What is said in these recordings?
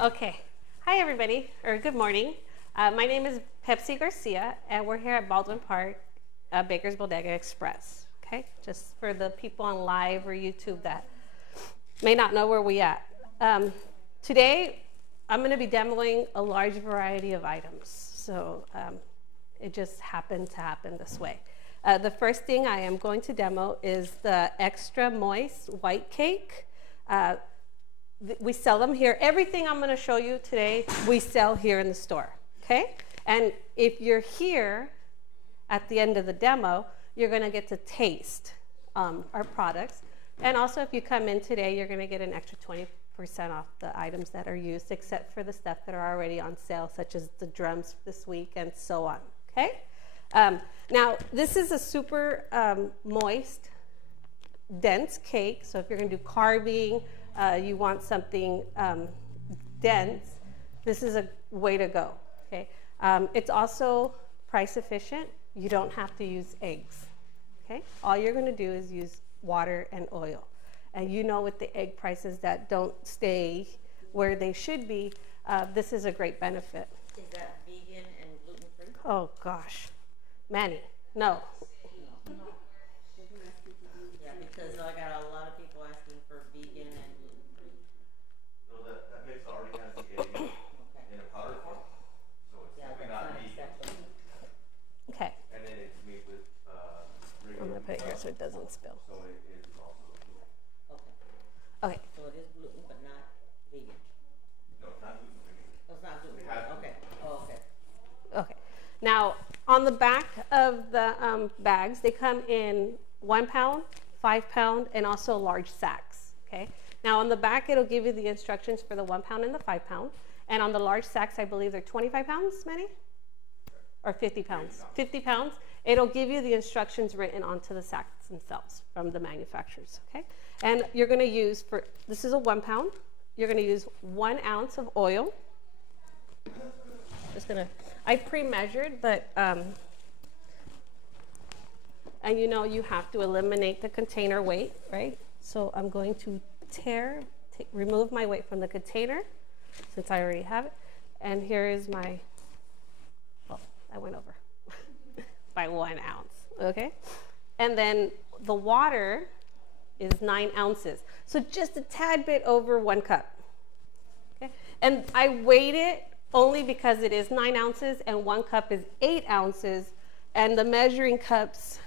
Okay. Hi, everybody, or good morning. My name is Pepsy Garcia, and we're here at Baldwin Park, Baker's Bodega Express. Okay, just for the people on live or YouTube that may not know where we at. Today, I'm going to be demoing a large variety of items. So it just happened to happen this way. The first thing I am going to demo is the extra moist white cake. We sell them here. Everything I'm going to show you today, we sell here in the store, okay? And if you're here at the end of the demo, you're going to get to taste our products. And also, if you come in today, you're going to get an extra 20% off the items that are used, except for the stuff that are already on sale, such as the drums this week and so on, okay? Now, this is a super moist, dense cake. So if you're going to do carving, you want something dense, this is a way to go, okay? It's also price efficient. You don't have to use eggs, okay? All you're going to do is use water and oil. And you know, with the egg prices that don't stay where they should be, this is a great benefit. Is that vegan and gluten-free? Oh, gosh. Manny, no. Yeah, because I got a lot of people asking for vegan and gluten-free. So that mix already has the egg in a powder form, so it's definitely not vegan. Okay. And then it's made with I'm going to put it here so it doesn't spill. so it is also gluten. Okay. So it is gluten, but not vegan. No, it's not gluten-free. Oh, it's not gluten. It has Okay. Oh, okay. Okay. Now, on the back of the bags, they come in 1 pound, 5 pound, and also large sacks, okay? Now, on the back, it'll give you the instructions for the 1 pound and the 5 pound. And on the large sacks, I believe they're 25 pounds, Manny? Or 50 pounds? 50 pounds. It'll give you the instructions written onto the sacks themselves from the manufacturers, okay? And you're gonna use, this is a 1 pound, you're gonna use 1 ounce of oil. Just gonna, I pre-measured, but, and you know you have to eliminate the container weight, right? So I'm going to remove my weight from the container, since I already have it. And here is my, oh, I went over by 1 ounce, okay? And then the water is 9 ounces. So just a tad bit over 1 cup, okay? And I weighed it only because it is 9 ounces and 1 cup is 8 ounces, and the measuring cups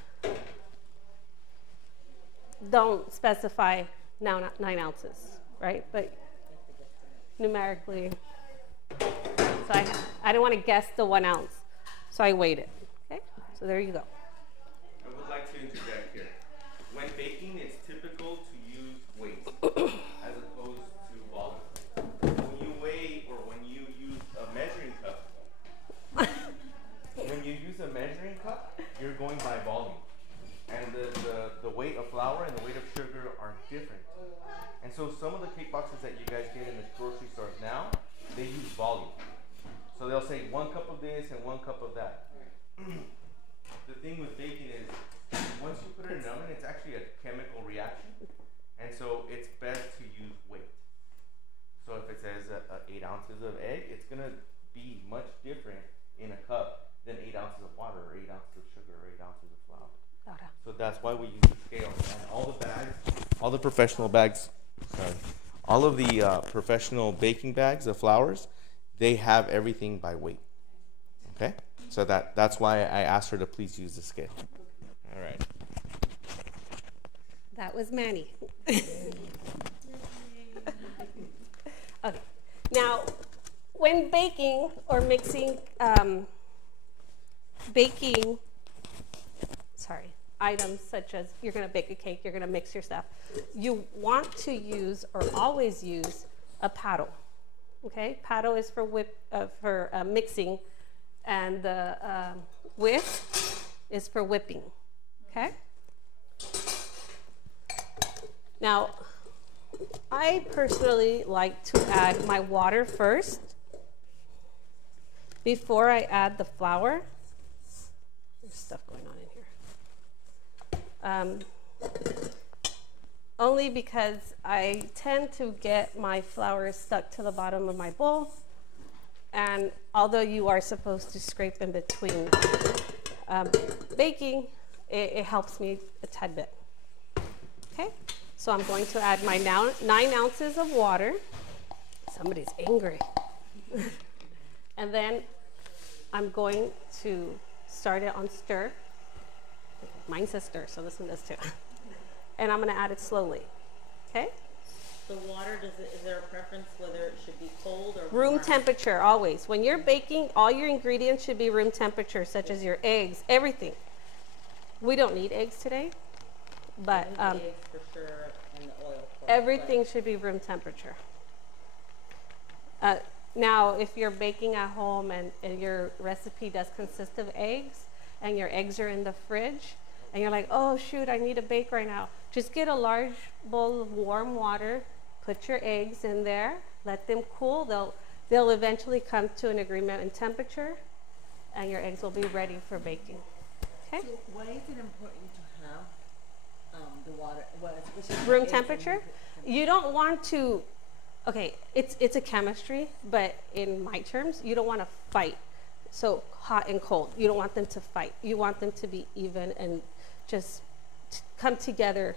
don't specify now 9 ounces, right? But numerically, so I didn't want to guess the 1 ounce, so I weighed it, okay? So there you go. I would like to interject here. When baking, it's typical to use weight as opposed to volume. When you weigh or when you use a measuring cup, you're going by volume. And the weight of flour and the weight of sugar are different. And so some of the cake boxes that you guys get in the grocery stores now, they use volume. So they'll say 1 cup of this and 1 cup of that. The thing with baking is, once you put it in an oven, it's actually a chemical reaction. And so it's best to use weight. So if it says 8 ounces of egg, it's going to be much different in a cup than 8 ounces of water or 8 ounces of sugar or 8 ounces of flour. Okay. So that's why we use the scale. And all the bags, all the professional bags, all of the professional baking bags of flours, they have everything by weight. Okay? So that's why I asked her to please use the scale. All right. That was Manny. Okay. Now, when baking or mixing, items such as you're going to bake a cake, you're going to mix your stuff, you want to use or always use a paddle. Okay, paddle is for mixing, and the whisk is for whipping. Okay. Now, I personally like to add my water first before I add the flour. There's stuff going on in here. only because I tend to get my flour stuck to the bottom of my bowl. And although you are supposed to scrape in between baking, it helps me a tad bit. Okay, so I'm going to add my 9 ounces of water. Somebody's angry. And then I'm going to start it on stir. Mine says stir, so this one does too. And I'm going to add it slowly. Okay? The water, is there a preference whether it should be cold or Room warm? temperature, always. When you're baking, all your ingredients should be room temperature, such as your eggs, everything. We don't need eggs today, but The eggs for sure and the oil. everything should be room temperature. Now, if you're baking at home and your recipe does consist of eggs, and your eggs are in the fridge, and you're like, oh shoot, I need to bake right now, just get a large bowl of warm water, put your eggs in there, let them cool. They'll eventually come to an agreement in temperature, and your eggs will be ready for baking. Okay? So why is it important to have the water? Well, especially Room eggs temperature. You don't want to, okay, it's a chemistry, but in my terms, you don't want to fight. So hot and cold, you don't want them to fight. You want them to be even and just come together.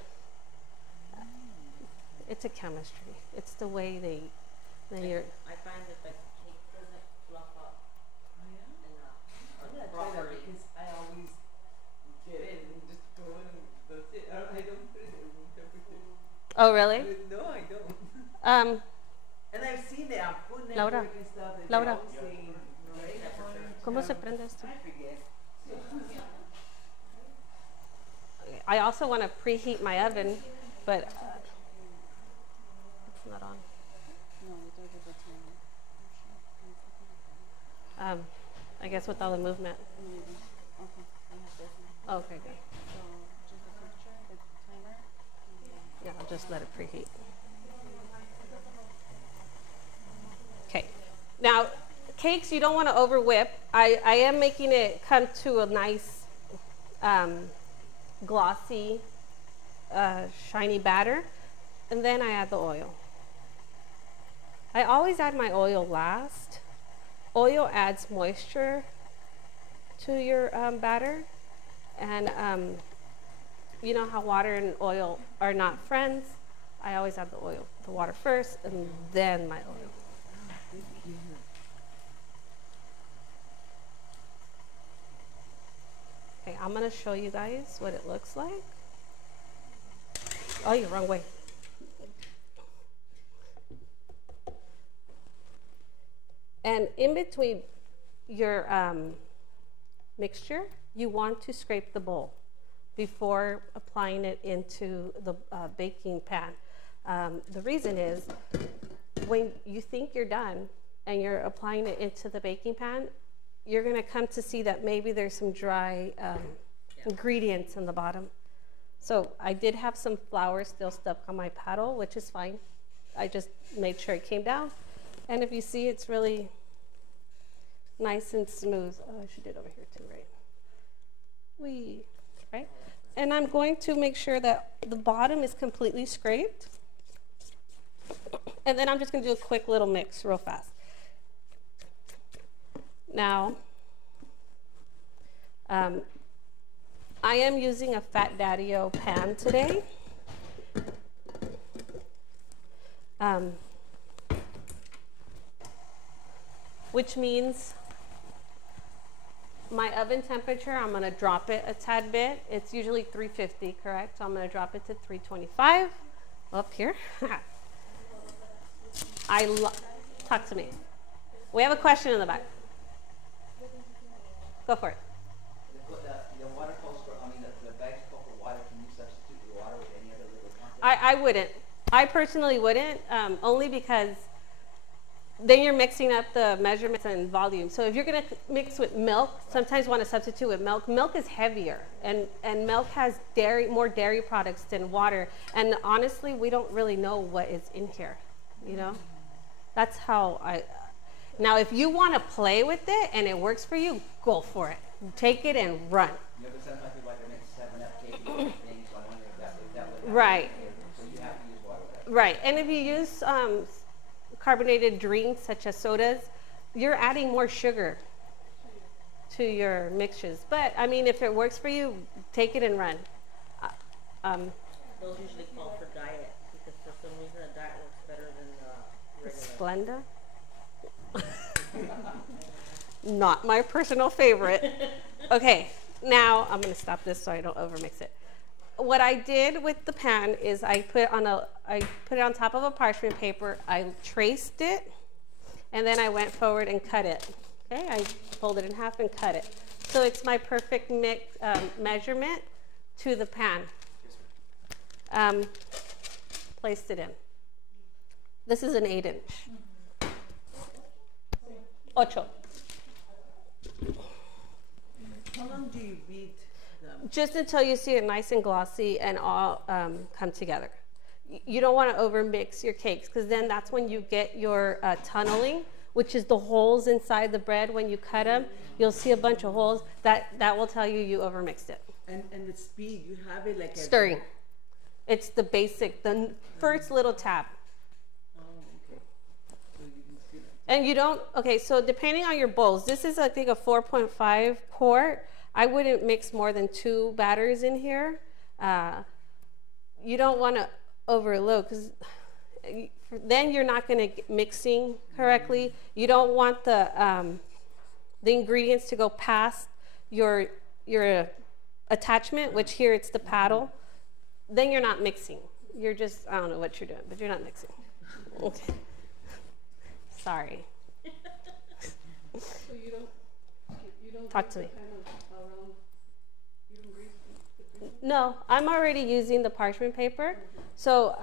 It's a chemistry. It's the way you're. I find that the cake doesn't fluff up enough. I'm gonna try that because I always get it and just go in and that's it. I don't put it in room temperature. Oh, really? No, I don't. Um, And I've seen it on Food Laura, Network and stuff. That Laura. they always say, right? ¿Cómo se prende esto? I forget. I also want to preheat my oven, but it's not on. I guess with all the movement. Okay, good. Yeah, I'll just let it preheat. Okay. Now, cakes, you don't want to over whip. I am making it come to a nice glossy, shiny batter. And then I add the oil. I always add my oil last. Oil adds moisture to your batter. And you know how water and oil are not friends? I always add the water first, and then my oil. Okay, I'm going to show you guys what it looks like. Oh, you're wrong way. And in between your mixture, you want to scrape the bowl before applying it into the baking pan. The reason is when you think you're done and you're applying it into the baking pan, you're going to come to see that maybe there's some dry ingredients in the bottom. So I did have some flour still stuck on my paddle, which is fine. I just made sure it came down. And if you see, it's really nice and smooth. Oh, I should do it over here too, right? Right? And I'm going to make sure that the bottom is completely scraped. And then I'm just going to do a quick little mix real fast. Now, I am using a Fat Daddy-O pan today. Which means my oven temperature, I'm going to drop it a tad bit. It's usually 350, correct? So I'm going to drop it to 325 up here. Talk to me. We have a question in the back. Go for it. The water calls for, the bags call for water. Can you substitute the water with any other liquid content? I wouldn't. I personally wouldn't, only because then you're mixing up the measurements and volume. So if you're going to mix with milk, sometimes you want to substitute with milk. Milk is heavier, and milk has more dairy products than water. And honestly, we don't really know what is in here, you know? That's how now if you want to play with it and it works for you, go for it. Take it and run. You know, sometimes people like to make 7-Up cake and things, so I wonder if that would. Right. So you Right, and if you use carbonated drinks such as sodas, you're adding more sugar to your mixtures. But I mean, if it works for you, take it and run. Those usually call for diet because for some reason a diet works better than the regular. Splenda. Not my personal favorite. Okay, now I'm gonna stop this so I don't overmix it. What I did with the pan is I put it on top of a parchment paper. I traced it, and then I went forward and cut it. Okay, I folded it in half and cut it. So it's my perfect measurement to the pan. Placed it in. This is an 8-inch. Ocho. How long do you beat them? Just until you see it nice and glossy and all come together. You don't want to overmix your cakes because then that's when you get your tunneling, which is the holes inside the bread. When you cut them, you'll see a bunch of holes. That will tell you overmixed it. And the speed, you have it like Stirring. It's the basic, the first little tap. Oh, okay. So you can see that. And you don't, okay, so depending on your bowls, this is I think a 4.5 quart. I wouldn't mix more than 2 batters in here. You don't want to overload because then you're not going to get mixing correctly. You don't want the ingredients to go past your attachment, which here it's the paddle. Then you're not mixing. You're just, I don't know what you're doing, but you're not mixing. Okay. Sorry. So you don't Talk to me. kind of around, you don't grease the grease No, I'm already using the parchment paper. So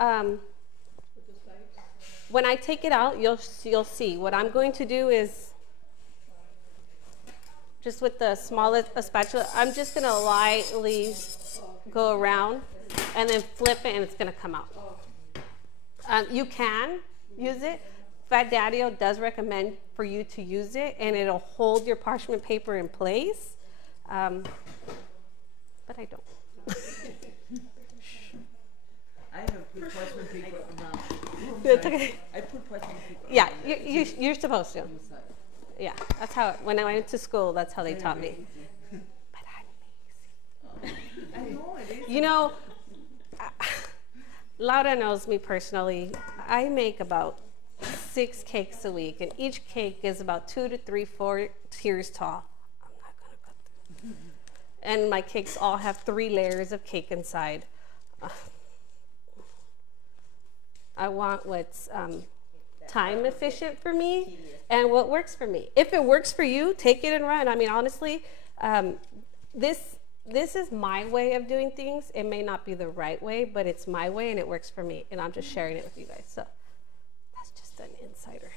with the sides? when I take it out, you'll see. What I'm going to do is, just with the smallest spatula, I'm just going to lightly go around and then flip it and it's going to come out. You can use it. Fat Daddy-O does recommend for you to use it and it'll hold your parchment paper in place. But I don't. I have put parchment paper around. It's okay. I put parchment paper Yeah, around you're supposed to. the side. Yeah, that's how, when I went to school, that's how they taught me. But I'm lazy. I know it is. You know, Laura knows me personally. I make about 6 cakes a week, and each cake is about 2 to 3, 4 tiers tall. I'm not gonna cut them. And my cakes all have 3 layers of cake inside. I want what's time efficient for me and what works for me. If it works for you, take it and run. I mean, honestly, this is my way of doing things. It may not be the right way, but it's my way and it works for me. And I'm just sharing it with you guys. So that's just an insider.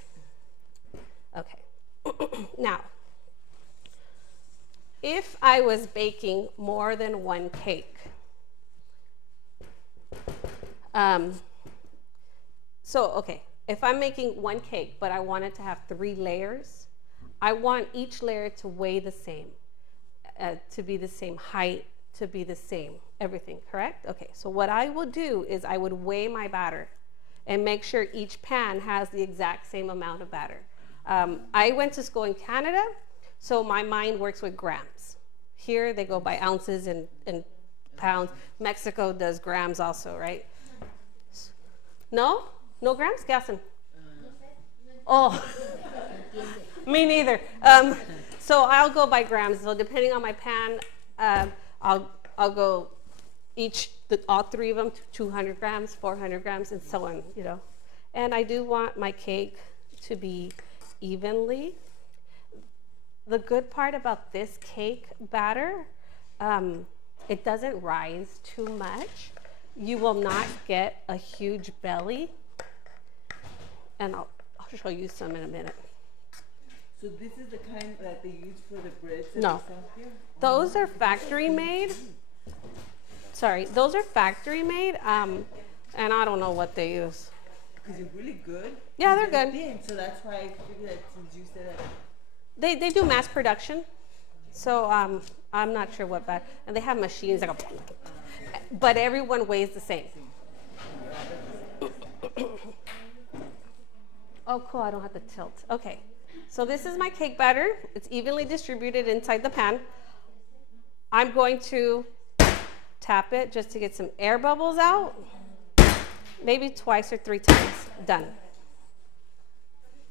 Okay. Now, if I was baking more than 1 cake, okay, if I'm making 1 cake, but I want it to have 3 layers, I want each layer to weigh the same, to be the same height, to be the same, everything, correct? Okay, so what I will do is I would weigh my batter and make sure each pan has the exact same amount of batter. I went to school in Canada, so my mind works with grams. Here they go by ounces and pounds. Mexico does grams also, right? No? No grams? Gassen? Oh, me neither. So I'll go by grams. So depending on my pan, I'll go all 3 of them, 200 grams, 400 grams, and so on, you know. And I do want my cake to be evenly. The good part about this cake batter, it doesn't rise too much. You will not get a huge belly. And I'll show you some in a minute. So this is the kind that they use for the breads that No. they sell here? Those are factory made. Sorry, those are factory made. And I don't know what they use. Because they're really good. Yeah, And they're good. thin, so that's why I figured that since you said that. They do mass production. So I'm not sure what bad. And they have machines that go, but everyone weighs the same. Oh, cool, I don't have to tilt. Okay, so this is my cake batter. It's evenly distributed inside the pan. I'm going to tap it just to get some air bubbles out. Maybe twice or 3 times. Done.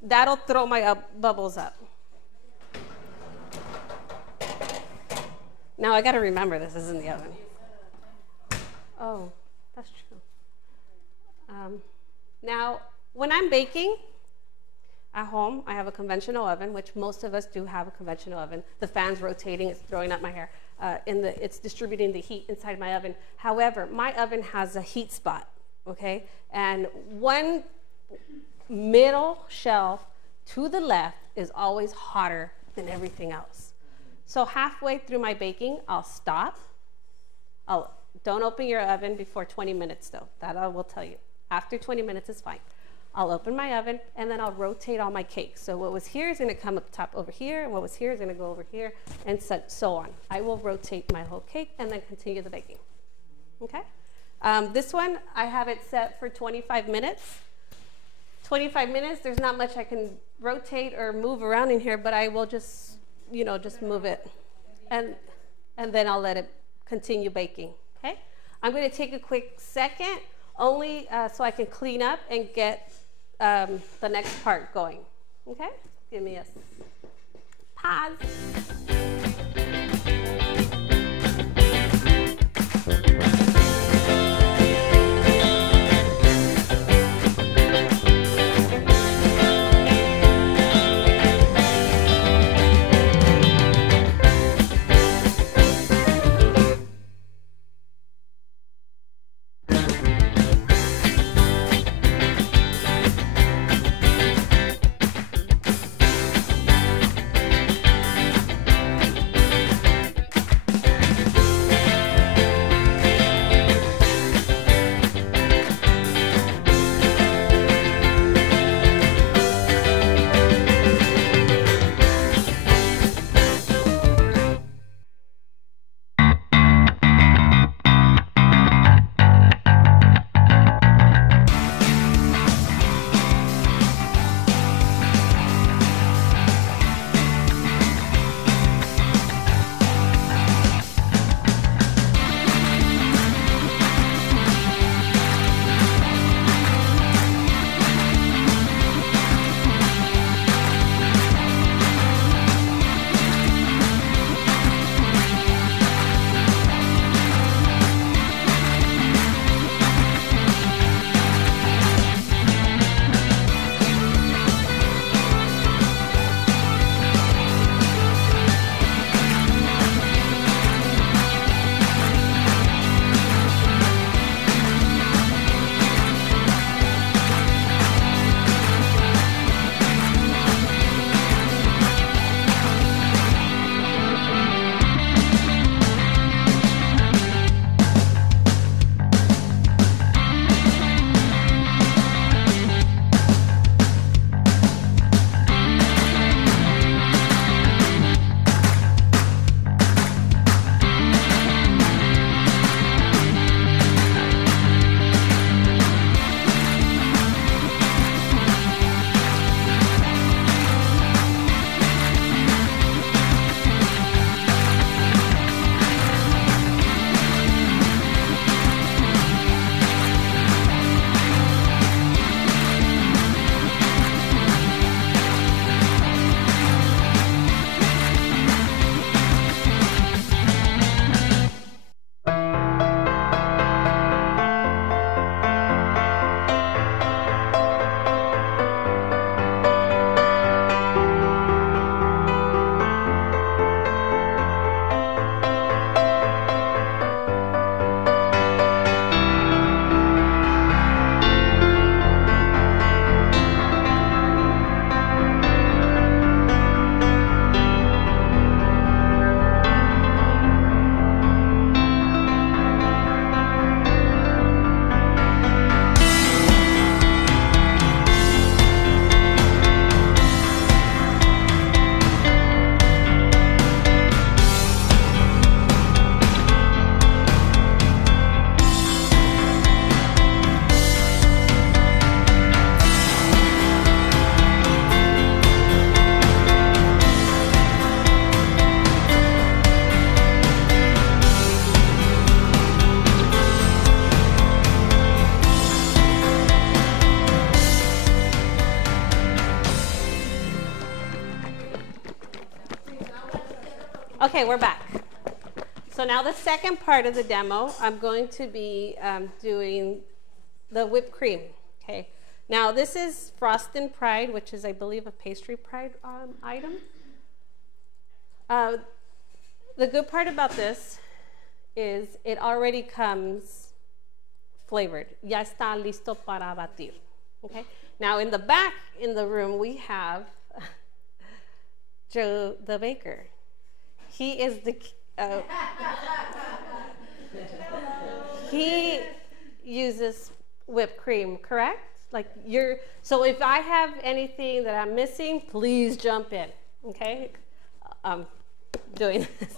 That'll throw my bubbles up. Now I gotta remember this is in the oven. Oh, that's true. Now, when I'm baking at home, I have a conventional oven, which most of us do have a conventional oven. The fan's rotating, it's throwing up my hair. It's distributing the heat inside my oven. However, my oven has a heat spot, okay? And one middle shelf to the left is always hotter than everything else. So halfway through my baking, I'll stop. Don't open your oven before 20 minutes though. That I will tell you. After 20 minutes is fine. I'll open my oven and then I'll rotate all my cakes. So what was here is gonna come up top over here, and what was here is gonna go over here, and so on. I will rotate my whole cake and then continue the baking, okay? This one, I have it set for 25 minutes. 25 minutes, there's not much I can rotate or move around in here, but I will just, you know, just move it. And then I'll let it continue baking, okay? I'm gonna take a quick second, only so I can clean up and get the next part going, okay? Give me a pause. Okay, we're back. So now the second part of the demo, I'm going to be doing the whipped cream. Okay. Now this is Frosted Pride, which is, I believe, a pastry pride item. The good part about this is it already comes flavored. Ya está listo para batir. Okay. Now in the back in the room we have Joe the baker. He is the he uses whipped cream, correct? Like so if I have anything that I'm missing, please jump in, okay? Doing this.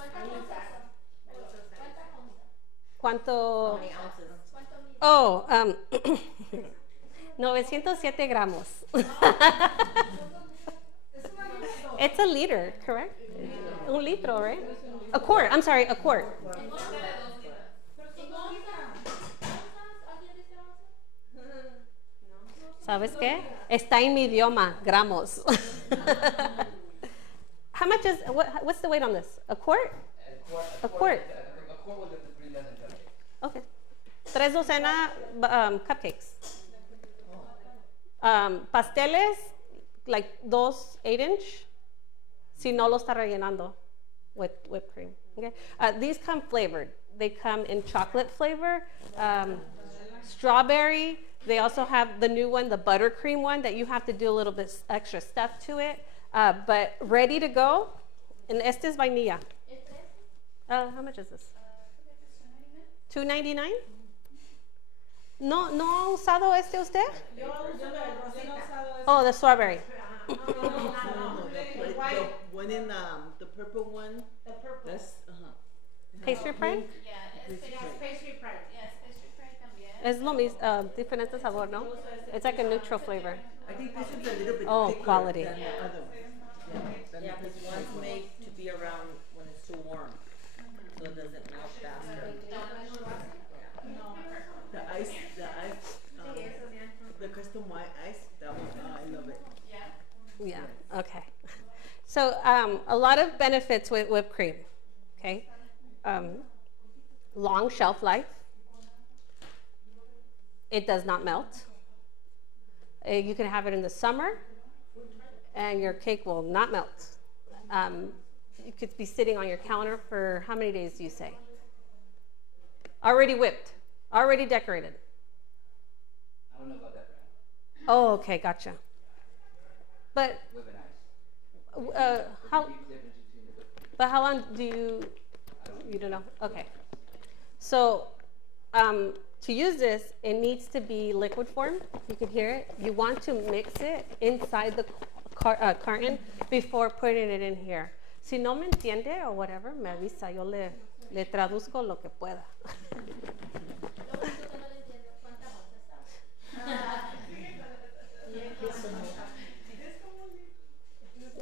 ¿Cuánto? How many ounces? Oh, 907 gramos. It's a liter, correct? Un litro, right? A quart, I'm sorry, a quart. ¿Sabes qué? Está en mi idioma, gramos. How much is, what's the weight on this? A quart? A quart. A quart with the 3 dozen cupcakes. Okay. 3 docenas cupcakes. Pasteles, like 2 8-inch, si no lo está rellenando with whipped cream. Okay. These come flavored. They come in chocolate flavor, strawberry. They also have the new one, the buttercream one, that you have to do a little bit extra stuff to it. But ready to go. And este es vainilla. How much is this? $2.99. ¿No ha usado este usted? Oh, the strawberry. The one in the purple one. The purple. That's Pastry pride? Yeah, es pastry pride. Yes, pastry pride también. Es lo mismo, diferente sabor, ¿no? It's like a neutral flavor. I think this is a little bit Oh, thicker quality. than the other one. Yeah, because one's made to be around when it's too warm, so it doesn't melt faster. The custom white ice, that one, I love it. Yeah, okay. So a lot of benefits with whipped cream, okay? Long shelf life. It does not melt. You can have it in the summer, and your cake will not melt. You could be sitting on your counter for how many days do you say? Already whipped, already decorated. I don't know about that brand. Oh, okay, gotcha. But With an ice. how? Big difference between the whipped cream. But how long do you don't know? Okay. So to use this, it needs to be liquid form. You can hear it. You want to mix it inside the carton before putting it in here. Si no me entiende or whatever, me avisa. Yo le traduzco lo que pueda.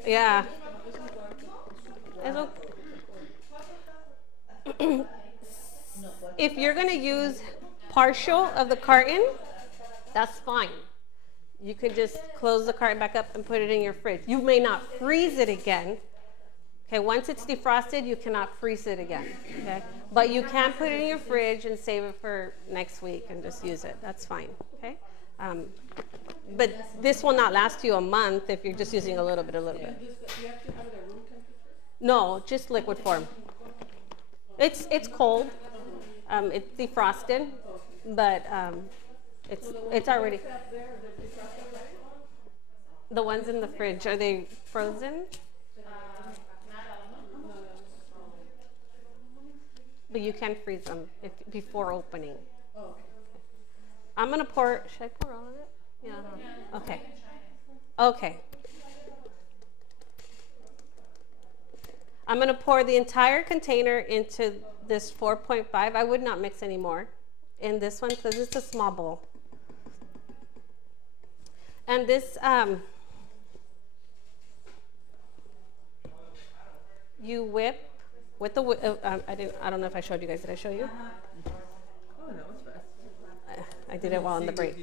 Yeah. If you're going to use partial of the carton, that's fine. You can just close the carton back up and put it in your fridge. You may not freeze it again. Okay, once it's defrosted, you cannot freeze it again. Okay, but you can put it in your fridge and save it for next week and just use it. That's fine. Okay, but this will not last you a month if you're just using a little bit, a little bit. You have to have it at room temperature? No, just liquid form. It's cold. It's defrosted, but it's already. The ones in the fridge, are they frozen? But you can freeze them before opening. I'm gonna pour. Should I pour all of it? Yeah. Okay. Okay. I'm going to pour the entire container into this 4.5. I would not mix any more in this one because it's a small bowl. And this, you whip with the, I don't know if I showed you guys. Did I show you? Oh, no, it's fast. I did it while on the break.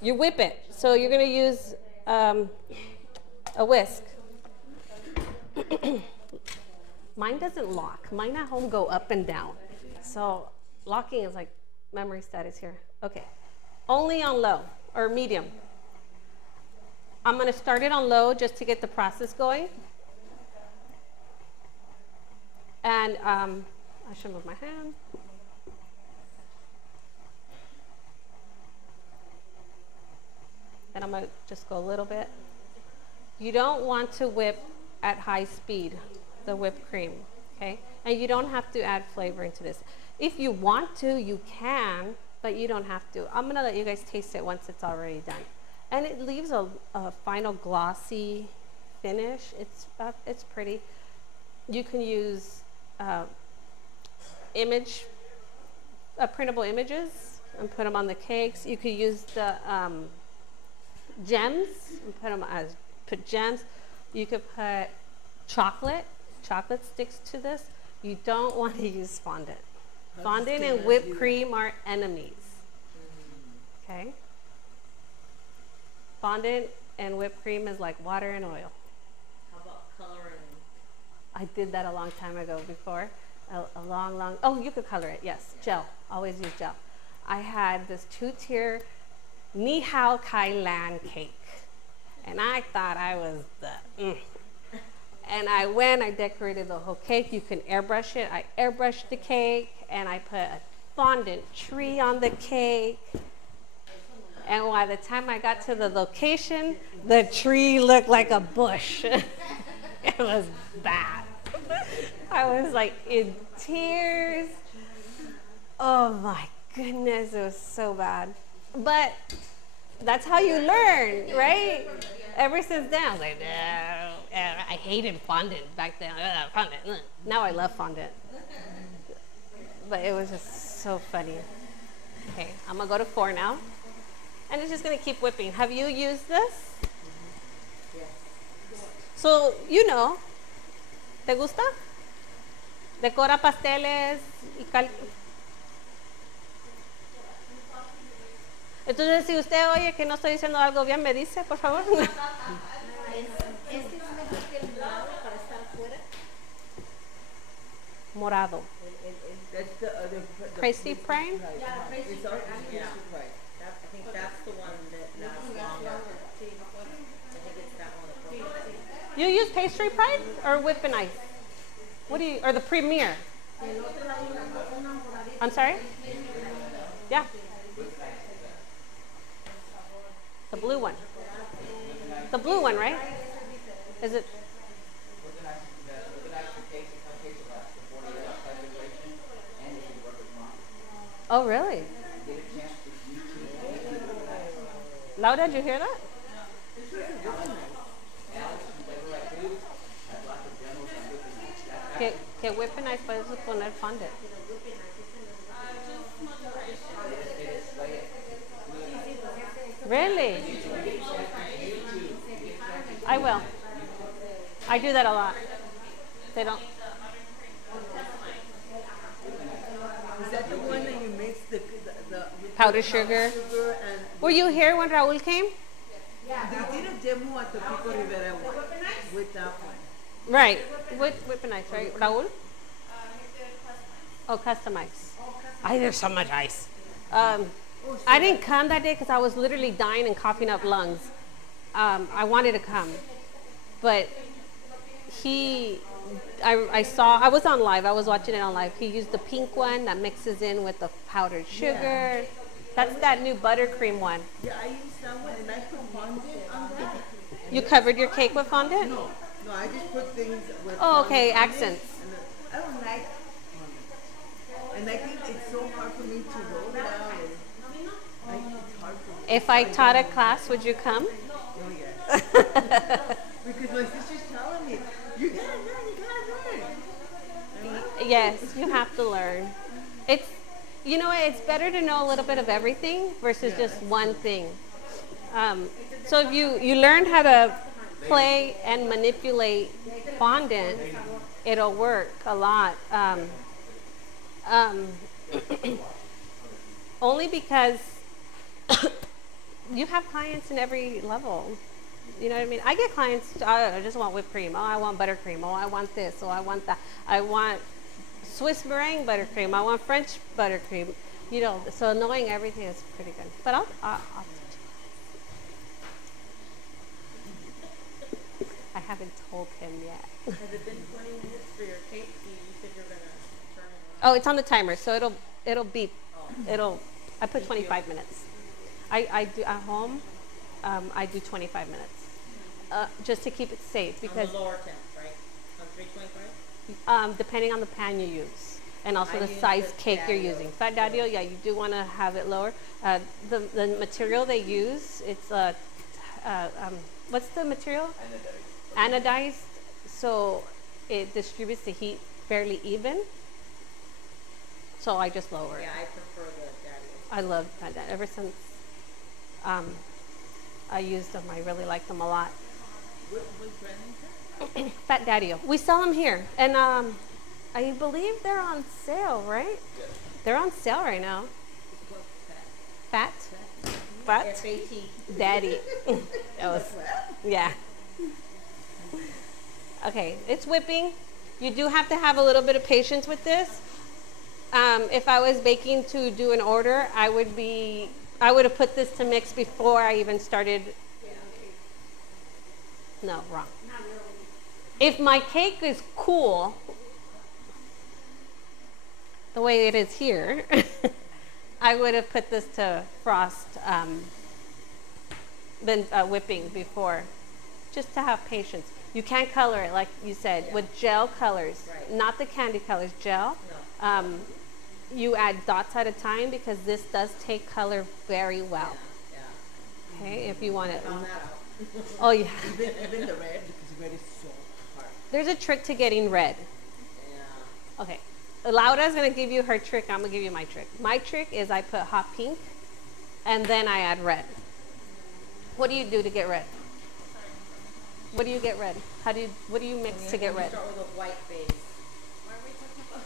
You whip it. So you're going to use a whisk. Mine doesn't lock. Mine at home go up and down. So locking is like memory status here. Okay. Only on low or medium. I'm going to start it on low just to get the process going. And I should move my hand. And I'm going to just go a little bit. You don't want to whip at high speed, the whipped cream, okay? And you don't have to add flavoring to this. If you want to, you can, but you don't have to. I'm gonna let you guys taste it once it's already done. And it leaves a final glossy finish. It's pretty. You can use printable images and put them on the cakes. You could use the gems and put gems. You could put chocolate. Chocolate sticks to this. You don't want to use fondant. Fondant and whipped cream are enemies. Okay? Fondant and whipped cream is like water and oil. How about coloring? I did that a long time ago before. A long, oh, you could color it, yes. Gel, always use gel. I had this 2-tier Ni Hao Kai Lan cake. And I thought I was the, And I decorated the whole cake. You can airbrush it. I airbrushed the cake and I put a fondant tree on the cake. And by the time I got to the location, the tree looked like a bush. It was bad. I was like in tears. Oh my goodness, it was so bad. But that's how you learn, right? Ever since then, I was like, no. I hated fondant back then. Fondant. Now I love fondant. But it was just so funny. Okay, I'm gonna go to 4 now. And it's just gonna keep whipping. Have you used this? Yes. So, you know, ¿te gusta? Decora pasteles y Entonces, si usted oye que no estoy diciendo algo bien, me dice, por favor. ¿Este es mejor que el morado para estar afuera? Morado. That's the Pastry prime? Yeah, pastry It's all prime. yeah. I think that's the one that lasts longer. I think it's that one. You use pastry prime or whip and ice? What do you, or the premier? I'm sorry? Yeah. The blue one. The blue one, right? Is it? Oh, really? Laura, did you hear that? Que whip and ice puedes poner fondant. Really? I will. I do that a lot. They don't. Is that the one that you mix the Powdered sugar. and Were you here when Raul came? they did a demo at the Pico Rivera one with that one. Right. With whip and ice, right? Raul? Oh, custom ice. There's so much ice. I didn't come that day because I was literally dying and coughing up lungs. I wanted to come, but I was on live. I was watching it on live. He used the pink one that mixes in with the powdered sugar. Yeah. That's that new buttercream one. Yeah, I used that one and I put fondant on that. You covered your cake with fondant? No, I just put things with Oh, okay, fondant on it, accents. and I don't like fondant. And I think it's so hard for me to roll it out. It's hard for me. If I taught a class, would you come? Oh, yeah. Because my sister's telling me, you gotta learn. And I'm Yes, you have to learn. It's, you know, it's better to know a little bit of everything versus just one thing. So if you learn how to play and manipulate fondant, it'll work a lot. Only because you have clients in every level. You know what I mean? I get clients, oh, I just want whipped cream. Oh, I want buttercream. Oh, I want this. Oh, I want that. I want Swiss meringue buttercream. I want French buttercream. You know, so knowing everything is pretty good. But I'll I haven't told him yet. Has it been 20 minutes for your cake? You said you're gonna turn it Oh, it's on the timer, so it'll beep. I put 25 minutes. I do at home. I do 25 minutes, just to keep it safe because on the lower temp, right? On 325. depending on the pan you use and also I the use size the cake you're Daddio. using. Fat Daddio, yeah, you do want to have it lower. The material they use, it's what's the material? Anodized, so it distributes the heat fairly even. So I just lower it. Yeah, I prefer the Daddio. I love Fat Daddio. Ever since I used them, I really like them a lot. What brand is that? Fat Daddio. We sell them here, and I believe they're on sale, right? Yes. They're on sale right now. Fat. F-A-T. Daddy. That was, yeah. Okay, it's whipping. You do have to have a little bit of patience with this. If I was baking to do an order, I would have put this to mix before I even started. No, wrong. If my cake is cool, the way it is here, I would have put this to frost, then whipping before, just to have patience. You can't color it like you said with gel colors, Right. not the candy colors, gel. You add dots at a time because this does take color very well. Yeah. Okay, if you want it. Found that out. Oh yeah. Even the red, because red is so hard. There's a trick to getting red. Yeah. Okay. Laura's gonna give you her trick. I'm gonna give you my trick. My trick is I put hot pink, and then I add red. What do you do to get red? What do you get red? What do you mix to get red? Start with a white base. What are we talking about?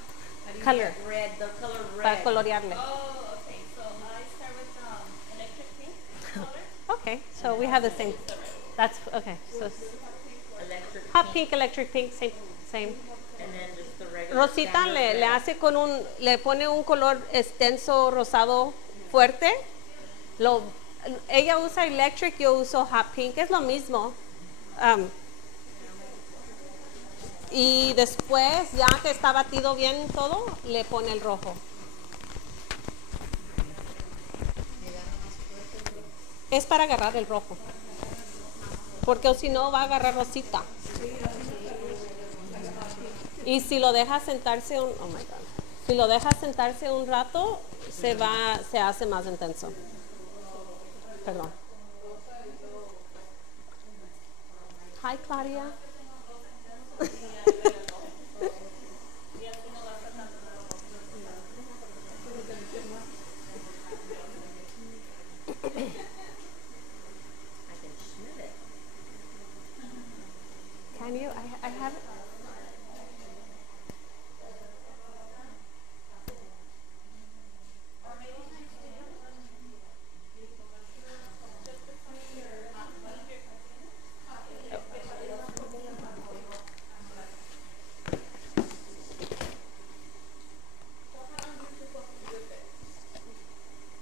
How do you Color. get red? The color Para red. colorearle. Oh, okay. So I start with electric pink color. Okay, so we have the same. That's okay. So Electric hot pink, electric pink, same. And then just the regular. Rosita standard le red. hace le pone un color extenso rosado fuerte. Ella usa electric, yo uso hot pink, es lo mismo. Y después, ya que está batido bien todo, le pone el rojo. Es para agarrar el rojo. Porque si no va a agarrar rosita. Y si lo deja sentarse oh my God. Si lo deja sentarse un rato, se hace más intenso. Perdón. Hi, Claudia. I can smell it. Can you? I haven't.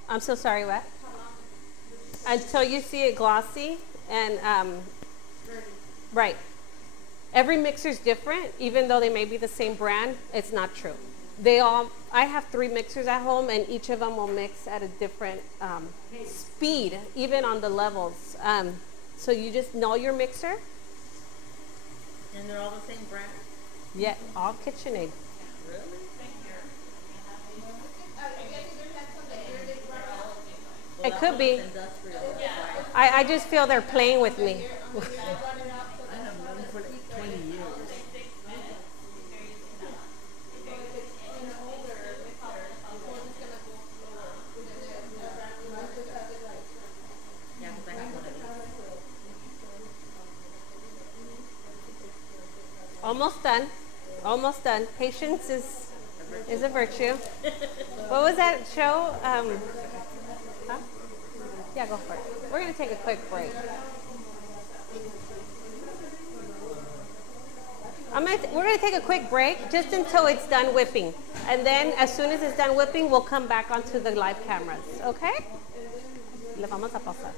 I'm so sorry, what? Until you see it glossy and, right. Every mixer is different, even though they may be the same brand, it's not true. I have 3 mixers at home and each of them will mix at a different speed, even on the levels. So you just know your mixer. And they're all the same brand? Yeah, all KitchenAid. Really? It could be. Industrial. I just feel they're playing with me. I have known for like 20 years. Yeah, because I have one of these. Almost done. Almost done. Patience is a virtue. What was that show? Huh? Yeah, go for it. We're going to take a quick break. We're going to take a quick break just until it's done whipping. And then as soon as it's done whipping, we'll come back onto the live cameras. Okay? Le vamos a pausar.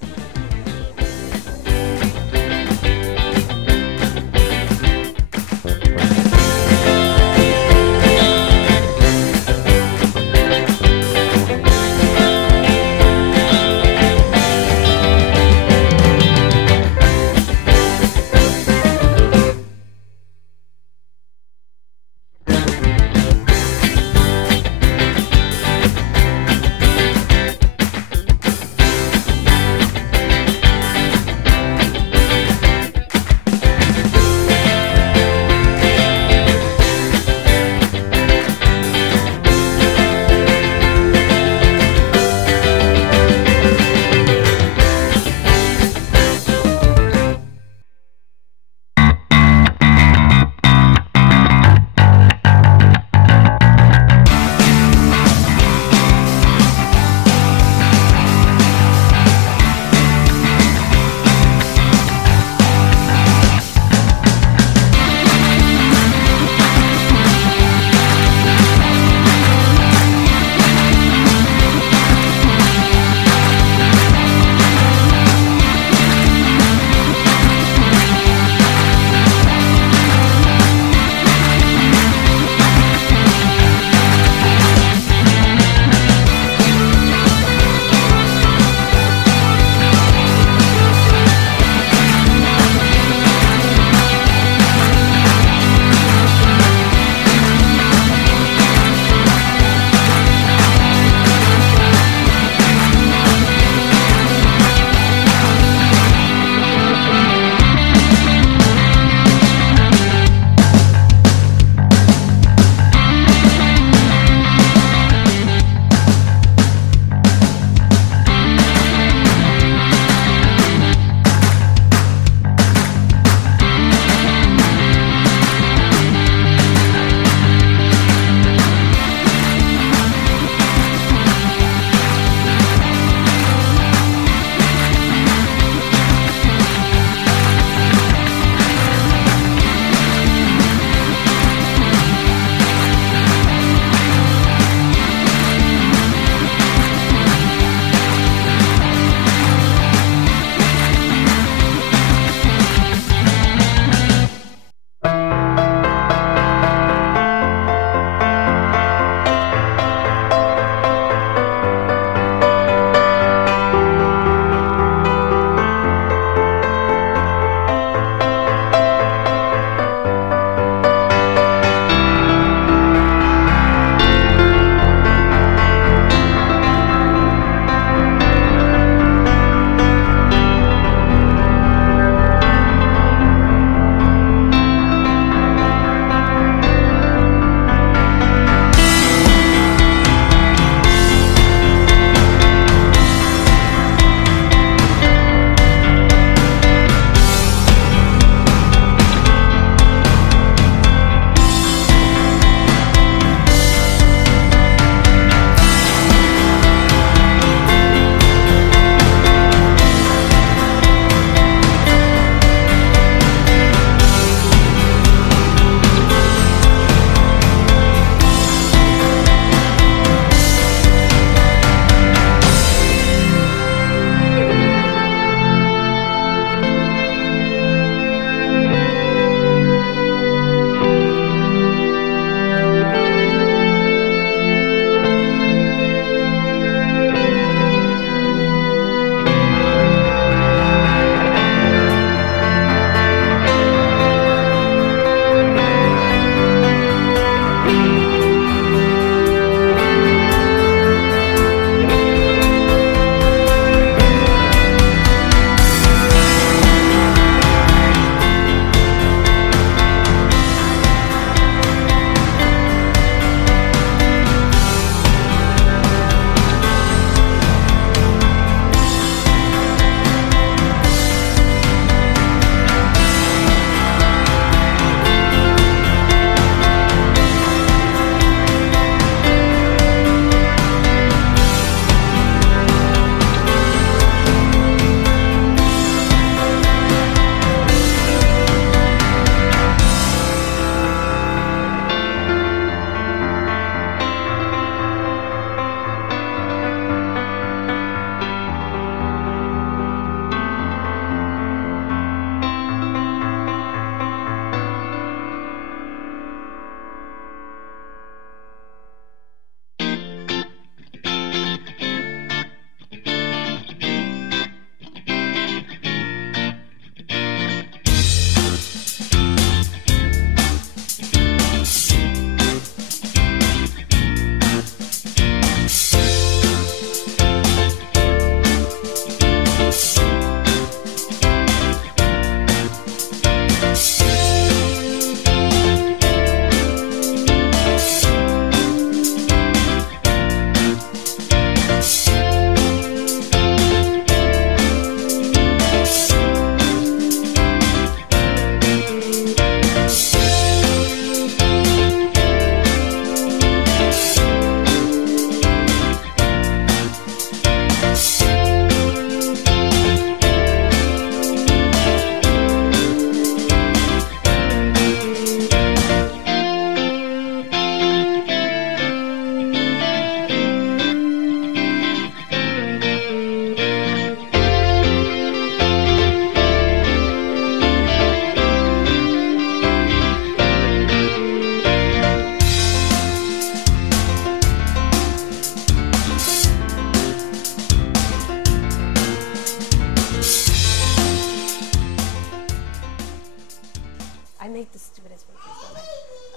I make the stupidest faces, don't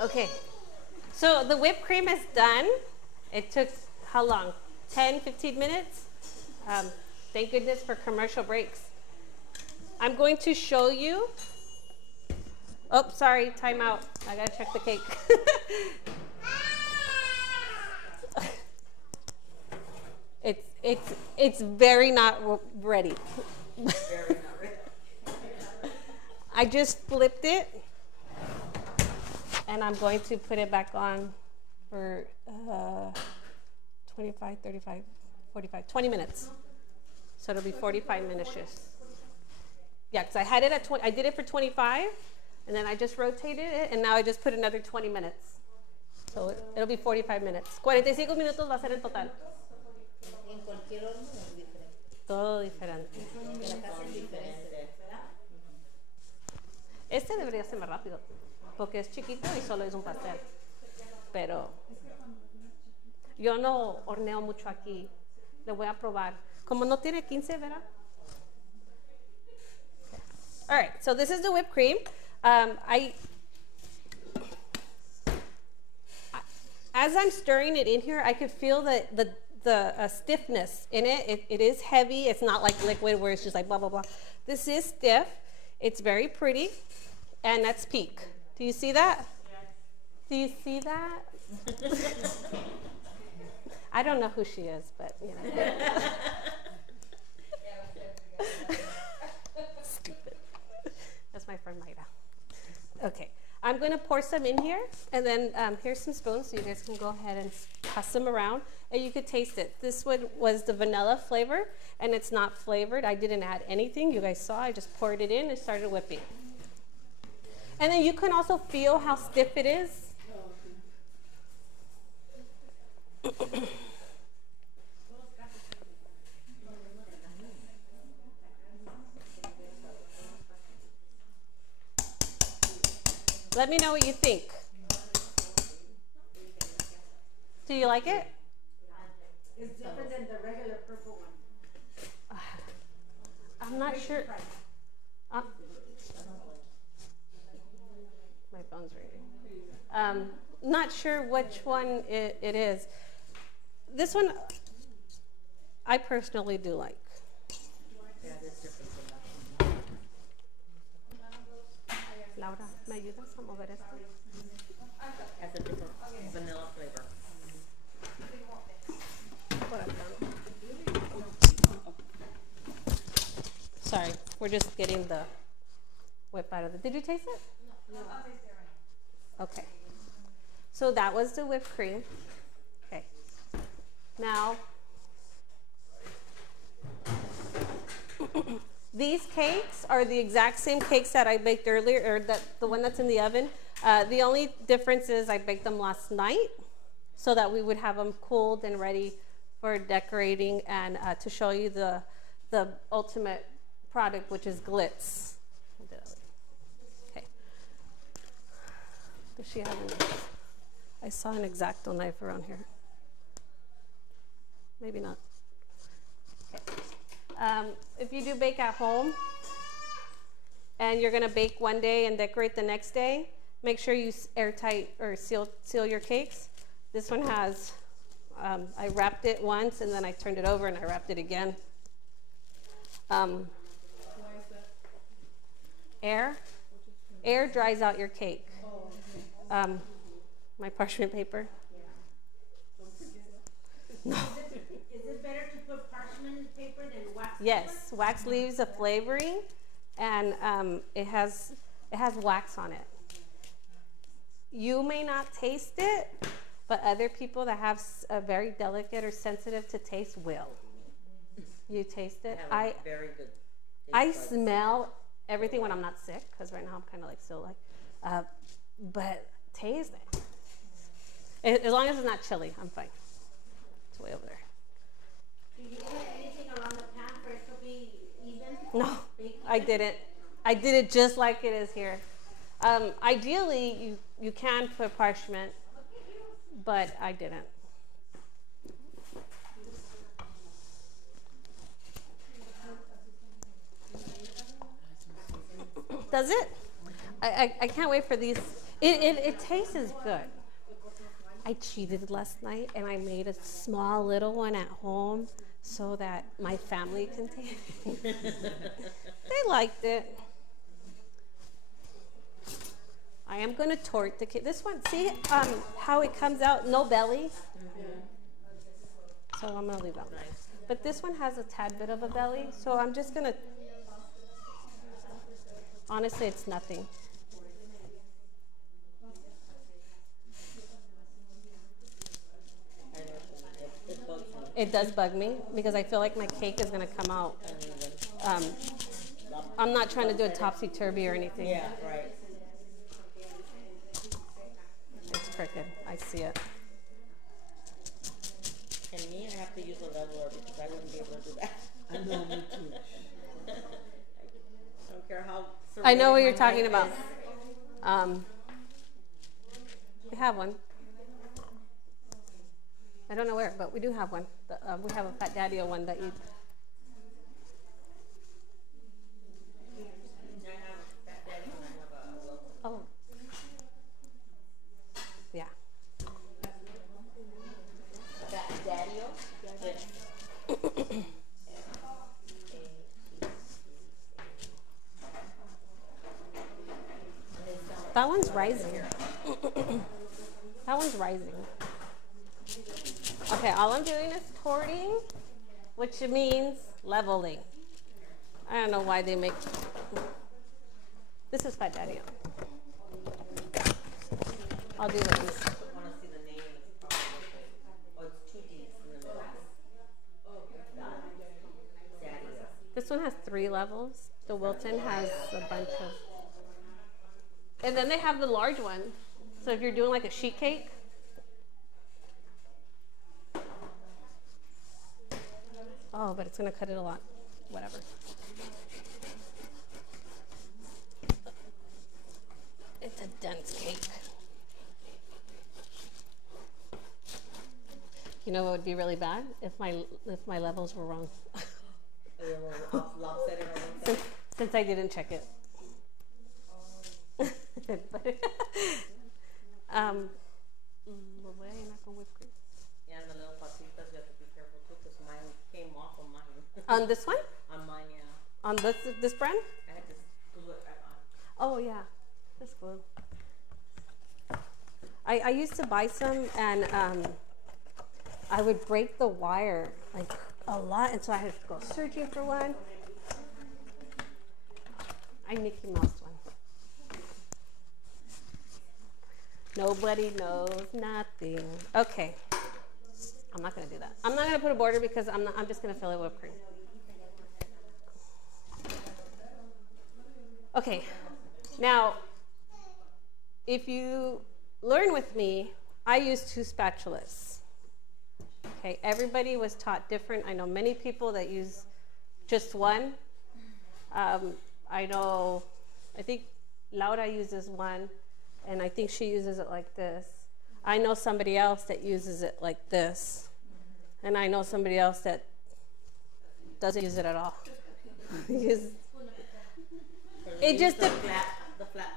I? Okay. So the whipped cream is done. It took how long? 10, 15 minutes? Thank goodness for commercial breaks. I'm going to show you. Oh, sorry, time out. I gotta check the cake. It's very not ready. Very not ready. I just flipped it, and I'm going to put it back on for 25, 35, 45, 20 minutes. So it'll be 45 minutes. Yeah, because I had it at 20. I did it for 25, and then I just rotated it, and now I just put another 20 minutes. So it'll be 45 minutes. 45 minutos va a ser en total. En cualquier horno es diferente. Todo diferente. La casa es diferente. Este debería ser más rápido, porque es chiquito y solo es un pastel. Pero yo no horneo mucho aquí. Le voy a probar. Como no tiene 15, ¿verdad? All right, so this is the whipped cream. As I'm stirring it in here, I could feel the stiffness in it. It is heavy. It's not like liquid where it's just like blah, blah, blah. This is stiff. It's very pretty. And that's peak. Do you see that? Do you see that? I don't know who she is, but you know. Stupid. That's my friend Mayra. Okay, I'm going to pour some in here, and then here's some spoons so you guys can go ahead and pass them around, and you could taste it. This one was the vanilla flavor, and it's not flavored. I didn't add anything. You guys saw I just poured it in and started whipping. And then you can also feel how stiff it is. Let me know what you think. Do you like it? It's different than the regular purple one. I'm not sure. My phone's ringing. Not sure which one it is. This one, I personally do like. Yeah, it is different from that. Laura, ¿me ayudas a mover esto? Has a different vanilla flavor. Por acá. Sorry, we're just getting the whip out of it. Did you taste it? No. Okay. So that was the whipped cream. Okay. Now, these cakes are the exact same cakes that I baked earlier, or the one that's in the oven. The only difference is I baked them last night so that we would have them cooled and ready for decorating and to show you the ultimate product, which is glitz. Okay. Does she have a knife? I saw an X-Acto knife around here. Maybe not. Okay. If you do bake at home and you're gonna bake one day and decorate the next day, make sure you airtight or seal your cakes. This one has, I wrapped it once and then I turned it over and I wrapped it again. Air dries out your cake. My parchment paper. No. Is it better to put parchment paper than wax paper? Yes, wax leaves a flavoring, and it has wax on it. You may not taste it, but other people that have a very delicate or sensitive to taste will. You taste it. I very good. I smell everything when I'm not sick, because right now I'm kind of like still like, but taste it. As long as it's not chili, I'm fine. It's way over there. Do you put anything around the pan for it to be even? No, I didn't. I did it just like it is here. Ideally, you can put parchment, but I didn't. Does it? I can't wait for these. It tastes good. I cheated last night and I made a small little one at home so that my family can taste it. They liked it. I am going to torque the cake. This one, see how it comes out, no belly? So I'm going to leave that one. But this one has a tad bit of a belly, so I'm just going to, honestly, it's nothing. It does bug me because I feel like my cake is going to come out. I'm not trying to do a topsy-turvy or anything. Yeah, right. It's crooked. I see it. And me, I have to use a leveler because I wouldn't be able to do that. I know, me too. I don't care how. I know what serrated you're my talking knife about. is. We have one. I don't know where, but we do have one. We have a Fat Daddy-O one that you. I have a Fat Daddy and I have a Wilson. Oh. Yeah. Fat Daddy-O? Yes. That one's rising. That one's rising. Okay, all I'm doing is torting, which means leveling. I don't know why they make. This is Fat Daddy-O. I'll do these. I want to see the name. It's probably oh, it's 2 D's in the middle. Daddy-O. This one has 3 levels. The Wilton has a bunch of. And then they have the large one. So if you're doing like a sheet cake. Oh, but it's going to cut it a lot. Whatever. It's a dense cake. You know what would be really bad? If my levels were wrong. Lopsided on one side. Since I didn't check it. Yeah, and the little patitas, you have to be careful too, because mine came off of mine. On this one? On mine, yeah. On this brand? I had to glue it back on. Oh yeah, this glue. I used to buy some and I would break the wire like a lot, and so I had to go searching for one. I Mickey Mouse one. Nobody knows nothing. Okay, I'm not gonna do that. I'm not gonna put a border because I'm just gonna fill it with whipped cream. Okay, now if you learn with me, I use 2 spatulas. Okay, everybody was taught different. I know many people that use just one. I think Laura uses one, and I think she uses it like this. I know somebody else that uses it like this, and I know somebody else that doesn't use it at all. It just the flat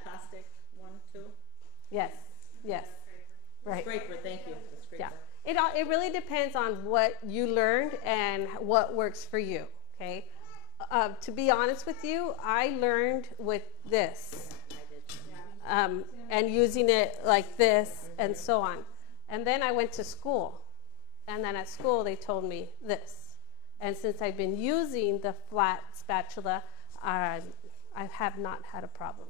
plastic one too. Yes, right. Scraper, thank you. The scraper. Yeah, it really depends on what you learned and what works for you. Okay, to be honest with you, I learned with this, and using it like this and so on, and then I went to school, and then at school they told me this, and since I've been using the flat spatula, I have not had a problem.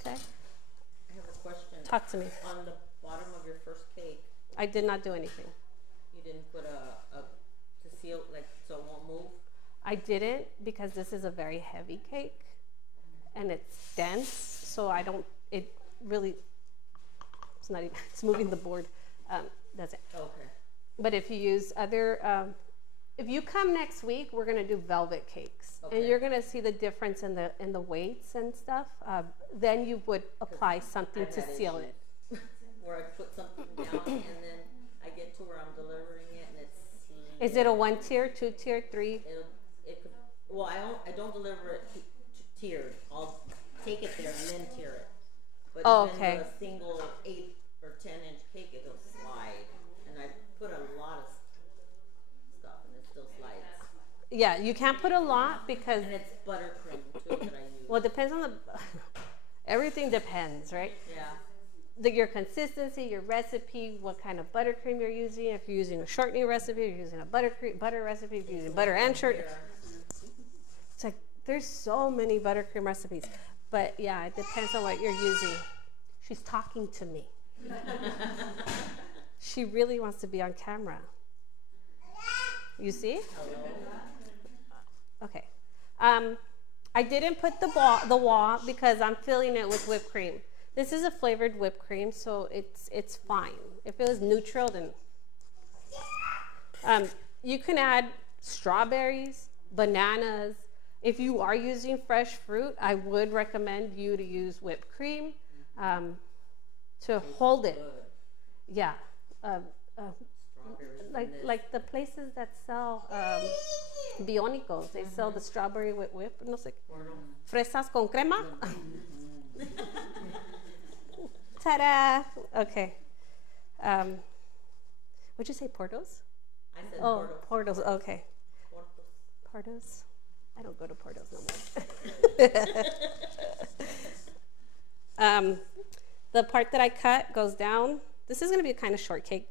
Okay. I have a question. Talk to me. On the bottom of your first cake, I did not do anything. you didn't put to seal, like, so it won't move? I didn't because this is a very heavy cake and it's dense, so it's not even, it's moving the board. That's it. Okay. But if you use other, if you come next week, we're gonna do velvet cakes, and Okay. you're gonna see the difference in the weights and stuff. Then you would apply something I've to had seal issues it. where I put something down and then I get to where I'm delivering it and it's. Is it a 1-tier, 2-tier, 3? It could, well, I don't deliver it tiered. I'll take it there and then tear it. But Oh, even okay. a single 8 or 10-inch cake, it'll slide. And I put a lot of stuff, and it still slides. Yeah, you can't put a lot because, And it's buttercream too that I use. well, it depends on the, everything depends, right? Yeah. Your consistency, your recipe, what kind of buttercream you're using. If you're using a shortening recipe, if you're using a butter recipe, if you're using butter and short. It's like, there's so many buttercream recipes. But yeah, it depends on what you're using. She's talking to me. She really wants to be on camera. You see? Okay. I didn't put the wall because I'm filling it with whipped cream. This is a flavored whipped cream, so it's fine. If it was neutral, then you can add strawberries, bananas. If you are using fresh fruit, I would recommend you to use whipped cream to hold it. Yeah. Like the places that sell Bionicos, they sell the strawberry with whip, no sé, fresas con crema. Ta-da! Okay. What'd you say, Portos? I said Oh, Portos. Portos. Okay. Portos. Portos. I don't go to Portos no more. The part that I cut goes down. This is going to be a kind of short cake.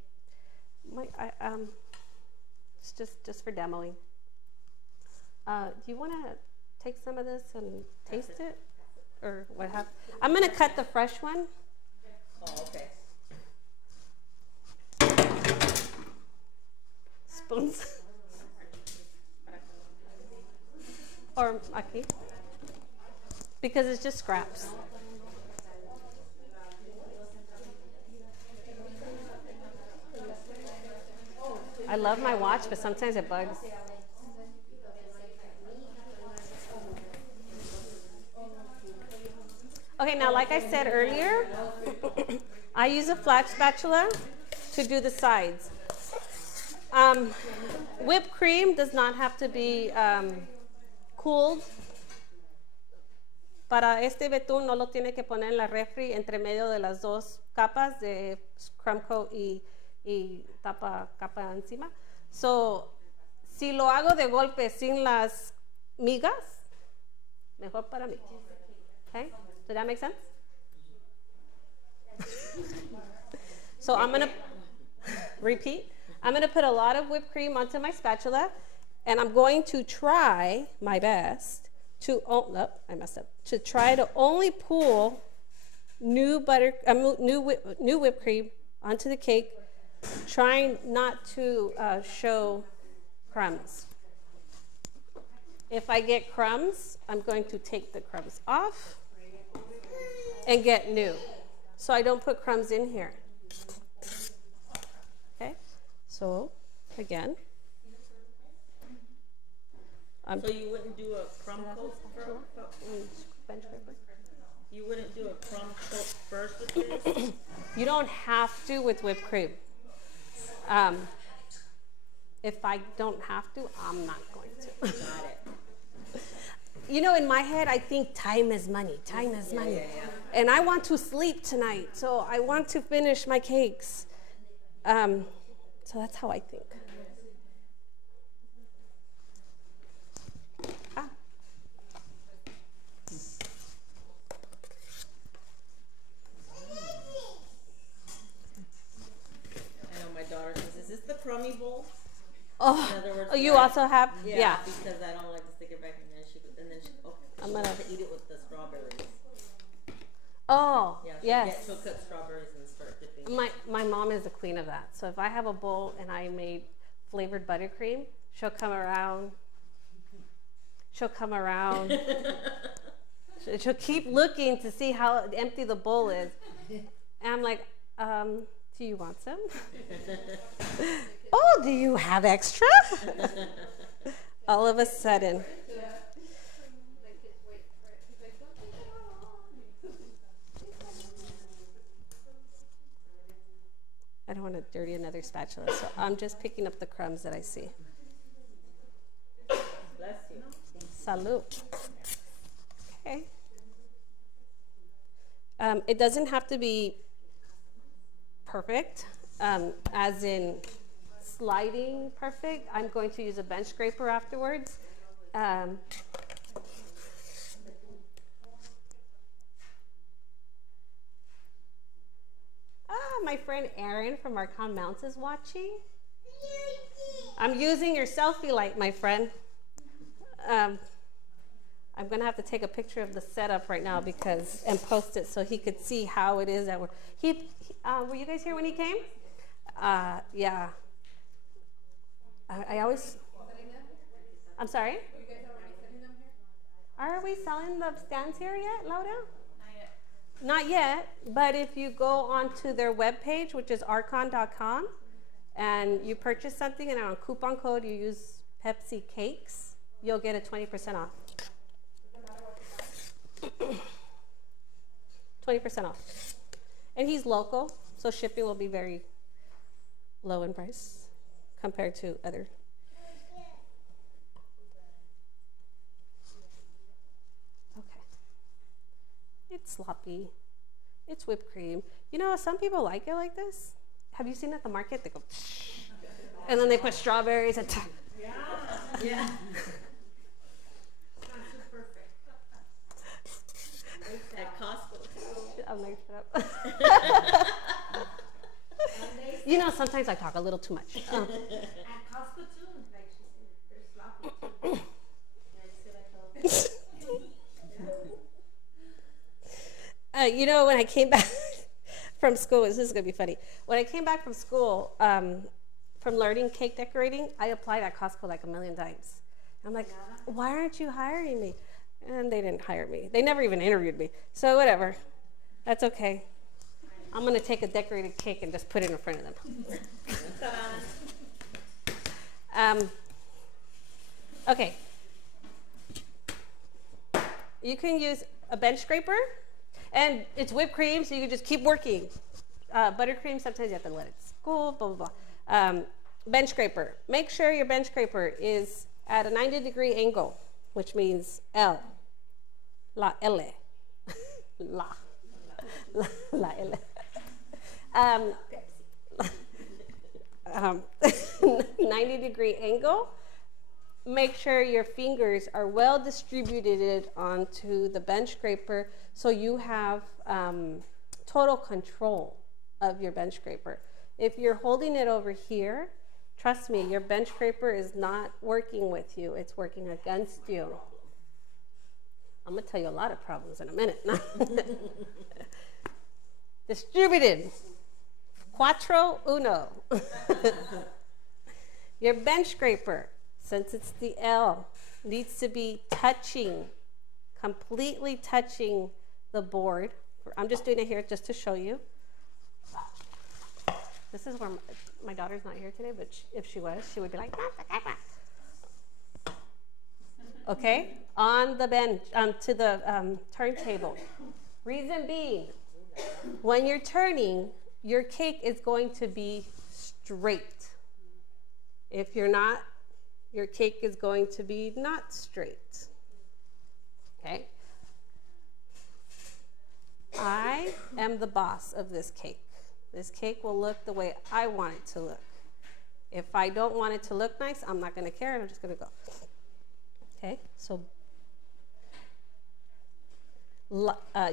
It's just for demoing. Do you want to take some of this and taste it, or what have? I'm going to cut the fresh one. Oh, okay. Spoons. Or aquí. Because it's just scraps. I love my watch, but sometimes it bugs. Okay, now like I said earlier, I use a flat spatula to do the sides. Whipped cream does not have to be cooled. Para este betún no lo tiene que poner en la refri entre medio de las dos capas de crumb coat y capa encima. So, si lo hago de golpe sin las migas, mejor para mí. Okay? Does that make sense? So I'm gonna repeat. I'm gonna put a lot of whipped cream onto my spatula, and I'm going to try my best to, I messed up, to try to only pull new whipped cream onto the cake, trying not to show crumbs. If I get crumbs, I'm going to take the crumbs off and get new, so I don't put crumbs in here. Okay, so again. So you wouldn't do a crumb coat You wouldn't do a crumb coat first with this? You don't have to with whipped cream. If I don't have to, I'm not going to. Got it. You know, in my head, I think time is money. Time is money. And I want to sleep tonight, so I want to finish my cakes. So that's how I think. Crummy bowl. Oh, in other words, you also have? Yeah, because I don't like to stick it back in there. I'm gonna eat it with the strawberries. Oh, yeah. She'll cut strawberries and start dipping. My mom is the queen of that. So if I have a bowl and I made flavored buttercream, she'll come around. She'll keep looking to see how empty the bowl is. And I'm like, do you want some? Oh, do you have extra? All of a sudden. I don't want to dirty another spatula, so I'm just picking up the crumbs that I see. Bless you. Salud. Okay. It doesn't have to be perfect, as in sliding perfect. I'm going to use a bench scraper afterwards. My friend Erin from Arcon Mounts is watching. I'm using your selfie light, my friend. I'm gonna have to take a picture of the setup right now and post it so he could see how it is that we're. Were you guys here when he came? Yeah. I always. I'm sorry. You guys already setting them here? Are we selling the stands here yet, Laura? Not yet. Not yet, but if you go onto their webpage, which is arcon.com, and you purchase something and on coupon code you use Pepsy Cakes, you'll get a 20% off. 20% off. And he's local, so shipping will be very low in price compared to other. Okay. It's sloppy. It's whipped cream. You know, some people like it like this. Have you seen at the market? They go, and then they put strawberries and. Yeah. Yeah. It's not too perfect. At Costco too. I'm like, shut up. You know, sometimes I talk a little too much. At Costco too, like she said, they're sloppy too. Yeah, you said I told You know, when I came back from school, this is going to be funny. When I came back from school, from learning cake decorating, I applied at Costco like a million times. I'm like, why aren't you hiring me? And they didn't hire me. They never even interviewed me. So whatever. That's okay. I'm going to take a decorated cake and just put it in front of them. Okay. You can use a bench scraper. And it's whipped cream, so you can just keep working. Buttercream, sometimes you have to let it cool, blah, blah, blah. Bench scraper. Make sure your bench scraper is at a 90-degree angle, which means L. La L. La. La L. 90-degree angle. Make sure your fingers are well distributed onto the bench scraper so you have total control of your bench scraper. If you're holding it over here, trust me, your bench scraper is not working with you. It's working against you. I'm going to tell you a lot of problems in a minute. Distributed. Cuatro uno. Your bench scraper, since it's the L, needs to be touching, completely touching the board. I'm just doing it here just to show you. This is where my daughter's not here today, but if she was, she would be like, okay, on the bench, to the turntable. Reason being, when you're turning, your cake is going to be straight. If you're not, your cake is going to be not straight. Okay? I am the boss of this cake. This cake will look the way I want it to look. If I don't want it to look nice, I'm not going to care, and I'm just going to go. Okay? So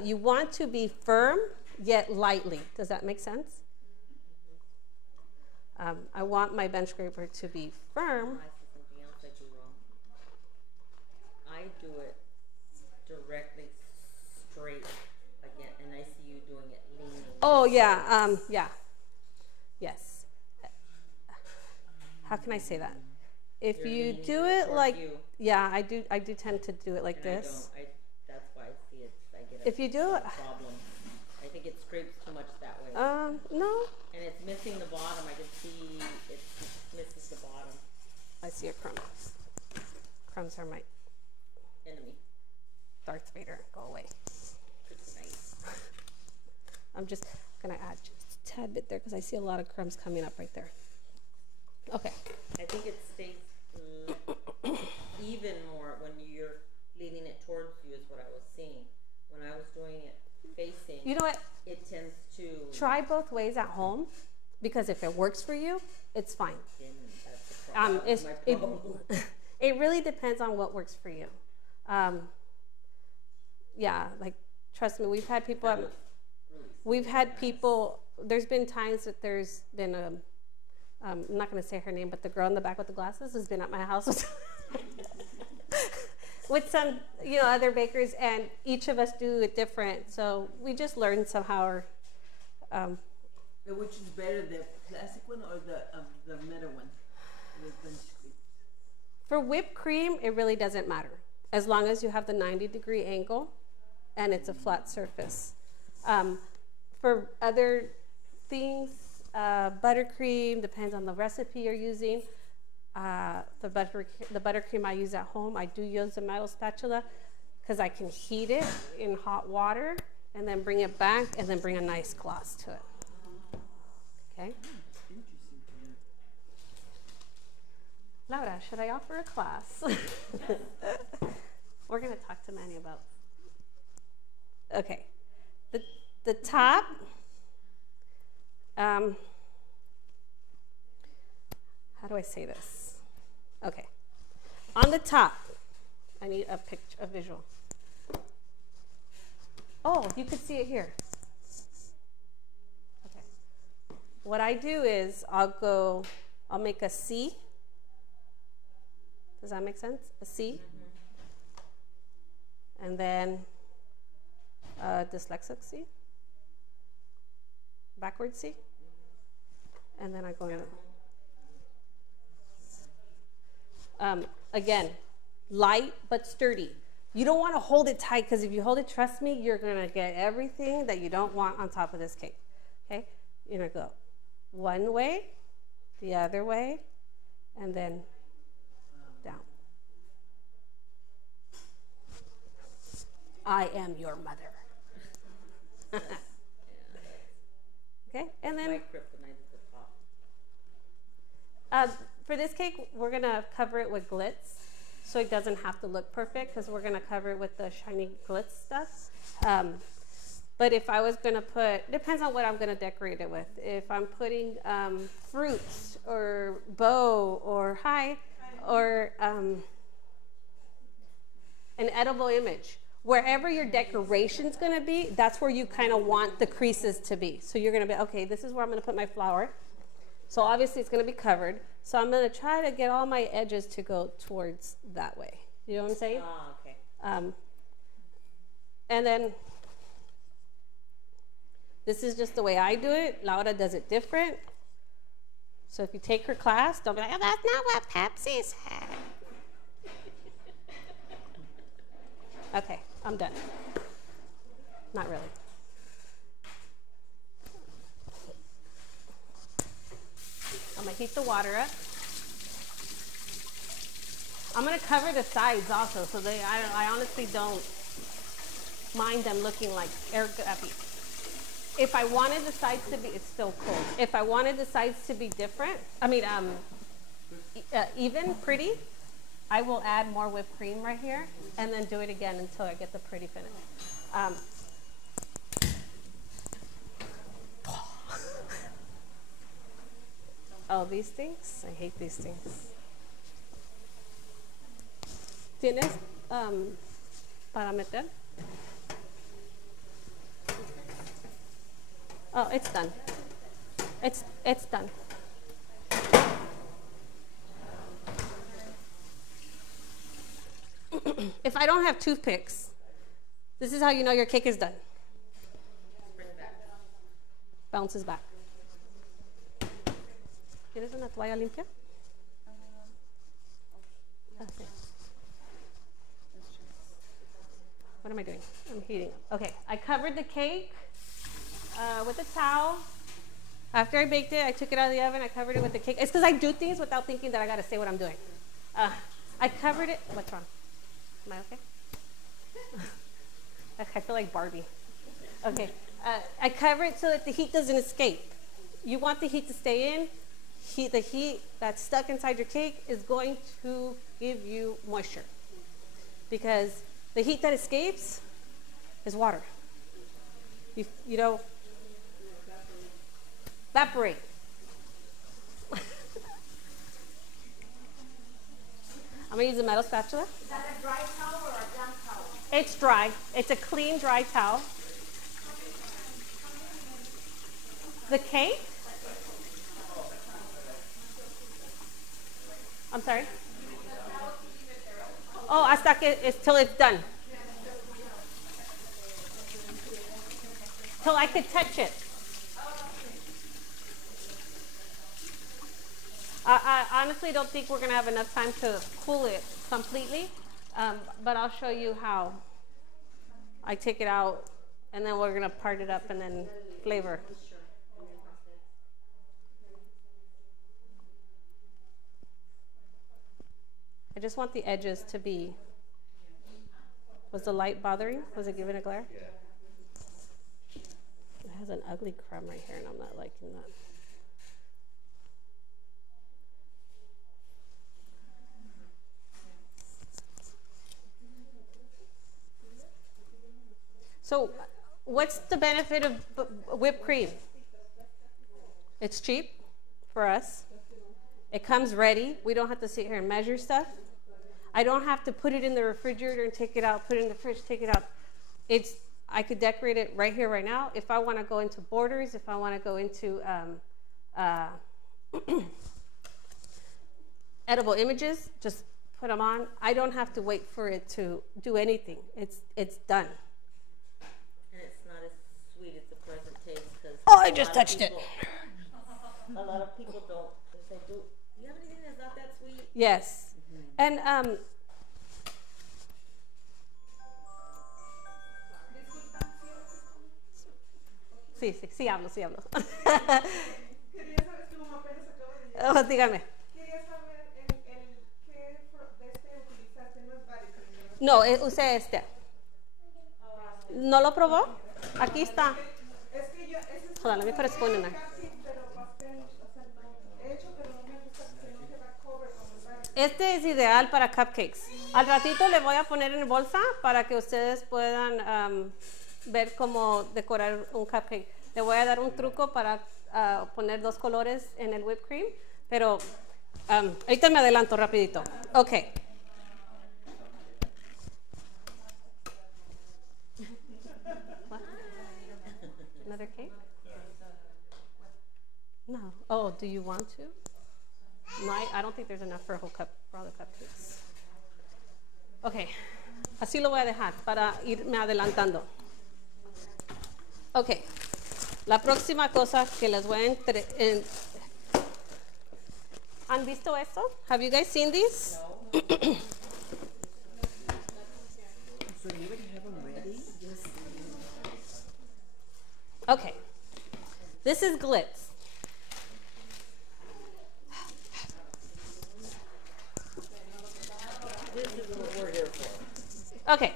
you want to be firm, yet lightly. Does that make sense? I want my bench scraper to be firm. Something else I do wrong. I do it directly straight again, and I see you doing it leaning. Oh yeah, yeah, yes. How can I say that? If You're you leaning do it toward like, you. yeah, I do tend to do it like And this. that's why I see it. I get If you do it, problem. I think it scrapes too much that way. no, And it's missing the bottom. I can see it misses the bottom. I see a crumb. Crumbs are my Enemy. Darth Vader. Go away. It's nice. I'm just gonna add just a tad bit there because I see a lot of crumbs coming up right there. Okay. I think it stays even more when you're leaning it towards you is what I was seeing. When I was doing it facing, You know what? it tends to. Try both ways at home, because if it works for you, it's fine. Then that's the problem. It's, My it, problem. it really depends on what works for you. Yeah, like, trust me, we've had people, there's been times that there's been I'm not going to say her name, but the girl in the back with the glasses has been at my house with some, other bakers, and each of us do it different. So we just learn somehow. Or, Which is better, the classic one or the metal one? The French cream? for whipped cream, it really doesn't matter, as long as you have the 90-degree angle and it's a flat surface. For other things, buttercream depends on the recipe you're using. The buttercream I use at home, I do use a metal spatula because I can heat it in hot water and then bring it back and then bring a nice gloss to it. Okay. Laura, should I offer a class? We're going to talk to Manny about. Okay. The top. How do I say this? Okay. On the top, I need a picture, a visual. Oh, you could see it here. Okay. What I do is I'll make a C. Does that make sense? A C. And then a dyslexic C. Backward C. And then I go in. Again, light but sturdy. You don't want to hold it tight, because if you hold it, trust me, you're going to get everything that you don't want on top of this cake. Okay? You're going to go one way, the other way, and then down. I am your mother. Okay? And then My kryptonite is the top. for this cake, we're going to cover it with glitz, so it doesn't have to look perfect, because we're going to cover it with the shiny glitz stuff. But if I was going to put, depends on what I'm going to decorate it with. If I'm putting fruits or bow or an edible image, wherever your decoration's going to be, that's where you kind of want the creases to be. So you're going to be, okay, this is where I'm going to put my flower. So obviously it's going to be covered. So I'm going to try to get all my edges to go towards that way. You know what I'm saying? Ah, okay. And then this is just the way I do it. Laura does it different. So if you take her class, don't be like, oh, that's not what Pepsi said. Okay, I'm done. Not really. I'm gonna heat the water up. I'm gonna cover the sides also, so I honestly don't mind them looking like air gappy. If I wanted the sides to be, it's still cold. If I wanted the sides to be different, even, pretty, I will add more whipped cream right here and then do it again until I get the pretty finish. Oh, these things? I hate these things. ¿Tienes para meter? Oh, it's done. It's done. If I don't have toothpicks, this is how you know your cake is done. Bring it back. Bounces back. ¿Quieres una toalla limpia? Okay. What am I doing? I'm heating up. Okay, I covered the cake with a towel. After I baked it, I took it out of the oven. I covered it with the cake. It's because I do things without thinking that I got to say what I'm doing. I covered it. What's wrong? Am I okay? I feel like Barbie. Okay. I cover it so that the heat doesn't escape. You want the heat to stay in. The heat that's stuck inside your cake is going to give you moisture, because the heat that escapes is water. You know, evaporate. I'm gonna use a metal spatula. Is that a dry towel or a damp towel? It's dry. It's a clean, dry towel. The cake? I'm sorry? Oh, hasta que till it's done. Till I could touch it. I honestly don't think we're going to have enough time to cool it completely, but I'll show you how. I take it out, and then we're going to part it up and then flavor. I just want the edges to be. Was the light bothering? Was it giving a glare? Yeah. It has an ugly crumb right here, and I'm not liking that. So, what's the benefit of whipped cream? It's cheap for us. It comes ready. We don't have to sit here and measure stuff. I don't have to put it in the refrigerator and take it out, put it in the fridge, take it out. I could decorate it right here, right now. If I want to go into borders, if I want to go into edible images, just put them on. I don't have to wait for it to do anything. It's done. And it's not as sweet as the present taste. Oh, I just touched it. A lot of people don't. They do you have anything that's not that sweet? Yes. And sí hablo. Quería saber, es que como apenas acabo de llegar. Oh, dígame. Quería saber qué de este utilizaste, no es Vaticum, ¿verdad? No, usé este. ¿No lo probó? Aquí está. Es que yo, ese es Hold on, let me put a spoon in there. pero pastel, o sea, no, he hecho, pero no me gusta que no queda cover como el Vaticum. Este es ideal para cupcakes. Al ratito le voy a poner en bolsa para que ustedes puedan ver cómo decorar un cupcake. Le voy a dar un truco para poner 2 colores en el whipped cream, pero ahorita me adelanto rapidito. Ok. What? Another cake? No. Oh, do you want to? No, I don't think there's enough for a whole cup, for all the cupcakes. Ok, así lo voy a dejar para irme adelantando. Ok, la próxima cosa que les voy a ¿Han visto esto? Have you guys seen these? So you already have them ready? Yes. Okay, this is glitz. This is what we're here for. Okay,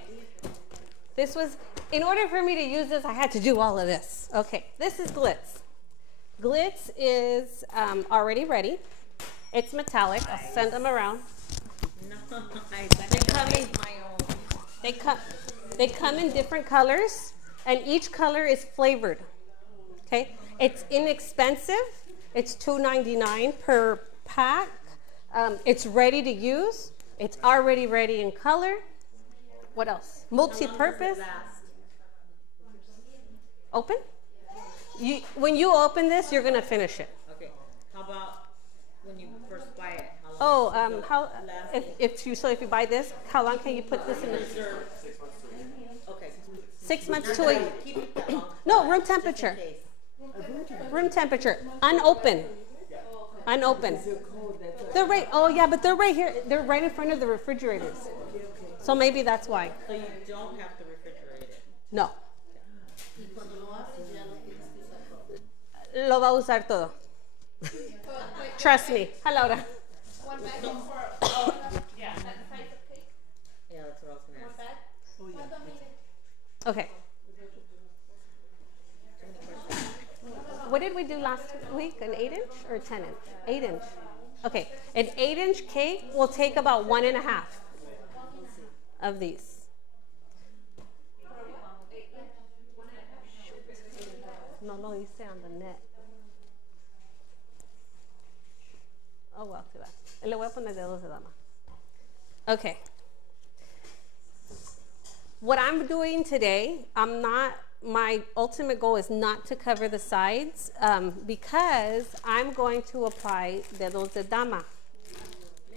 this was, in order for me to use this, I had to do all of this. Okay, this is glitz. Glitz is already ready. It's metallic. I'll send them around. Nice. They come in different colors, and each color is flavored. Okay, it's inexpensive. It's $2.99 per pack. It's ready to use. It's already ready in color. What else? Multi-purpose. Open? When you open this, you're gonna finish it. Okay. How about when you first buy it? Oh, if you buy this, how long can you put this in? Okay. 6 months to a Keep it that long. no, room temperature. Room temperature. Unopened. Unopened. They're right. Oh yeah, but they're right here. They're right in front of the refrigerators. So maybe that's why. So you don't have to refrigerate it. No. Lo va a usar todo. Trust me. Hi, Laura. One bag for, yeah, that size of cake, Yeah, that's what I was gonna one ask. bag. What the meaning? Okay. What did we do last week? An 8-inch or a 10-inch? 8-inch. Okay. An 8-inch cake will take about 1.5 of these. No lo hice on the net. Oh, well, too bad. Le voy a poner dedos de dama. Okay. What I'm doing today, my ultimate goal is not to cover the sides because I'm going to apply dedos de dama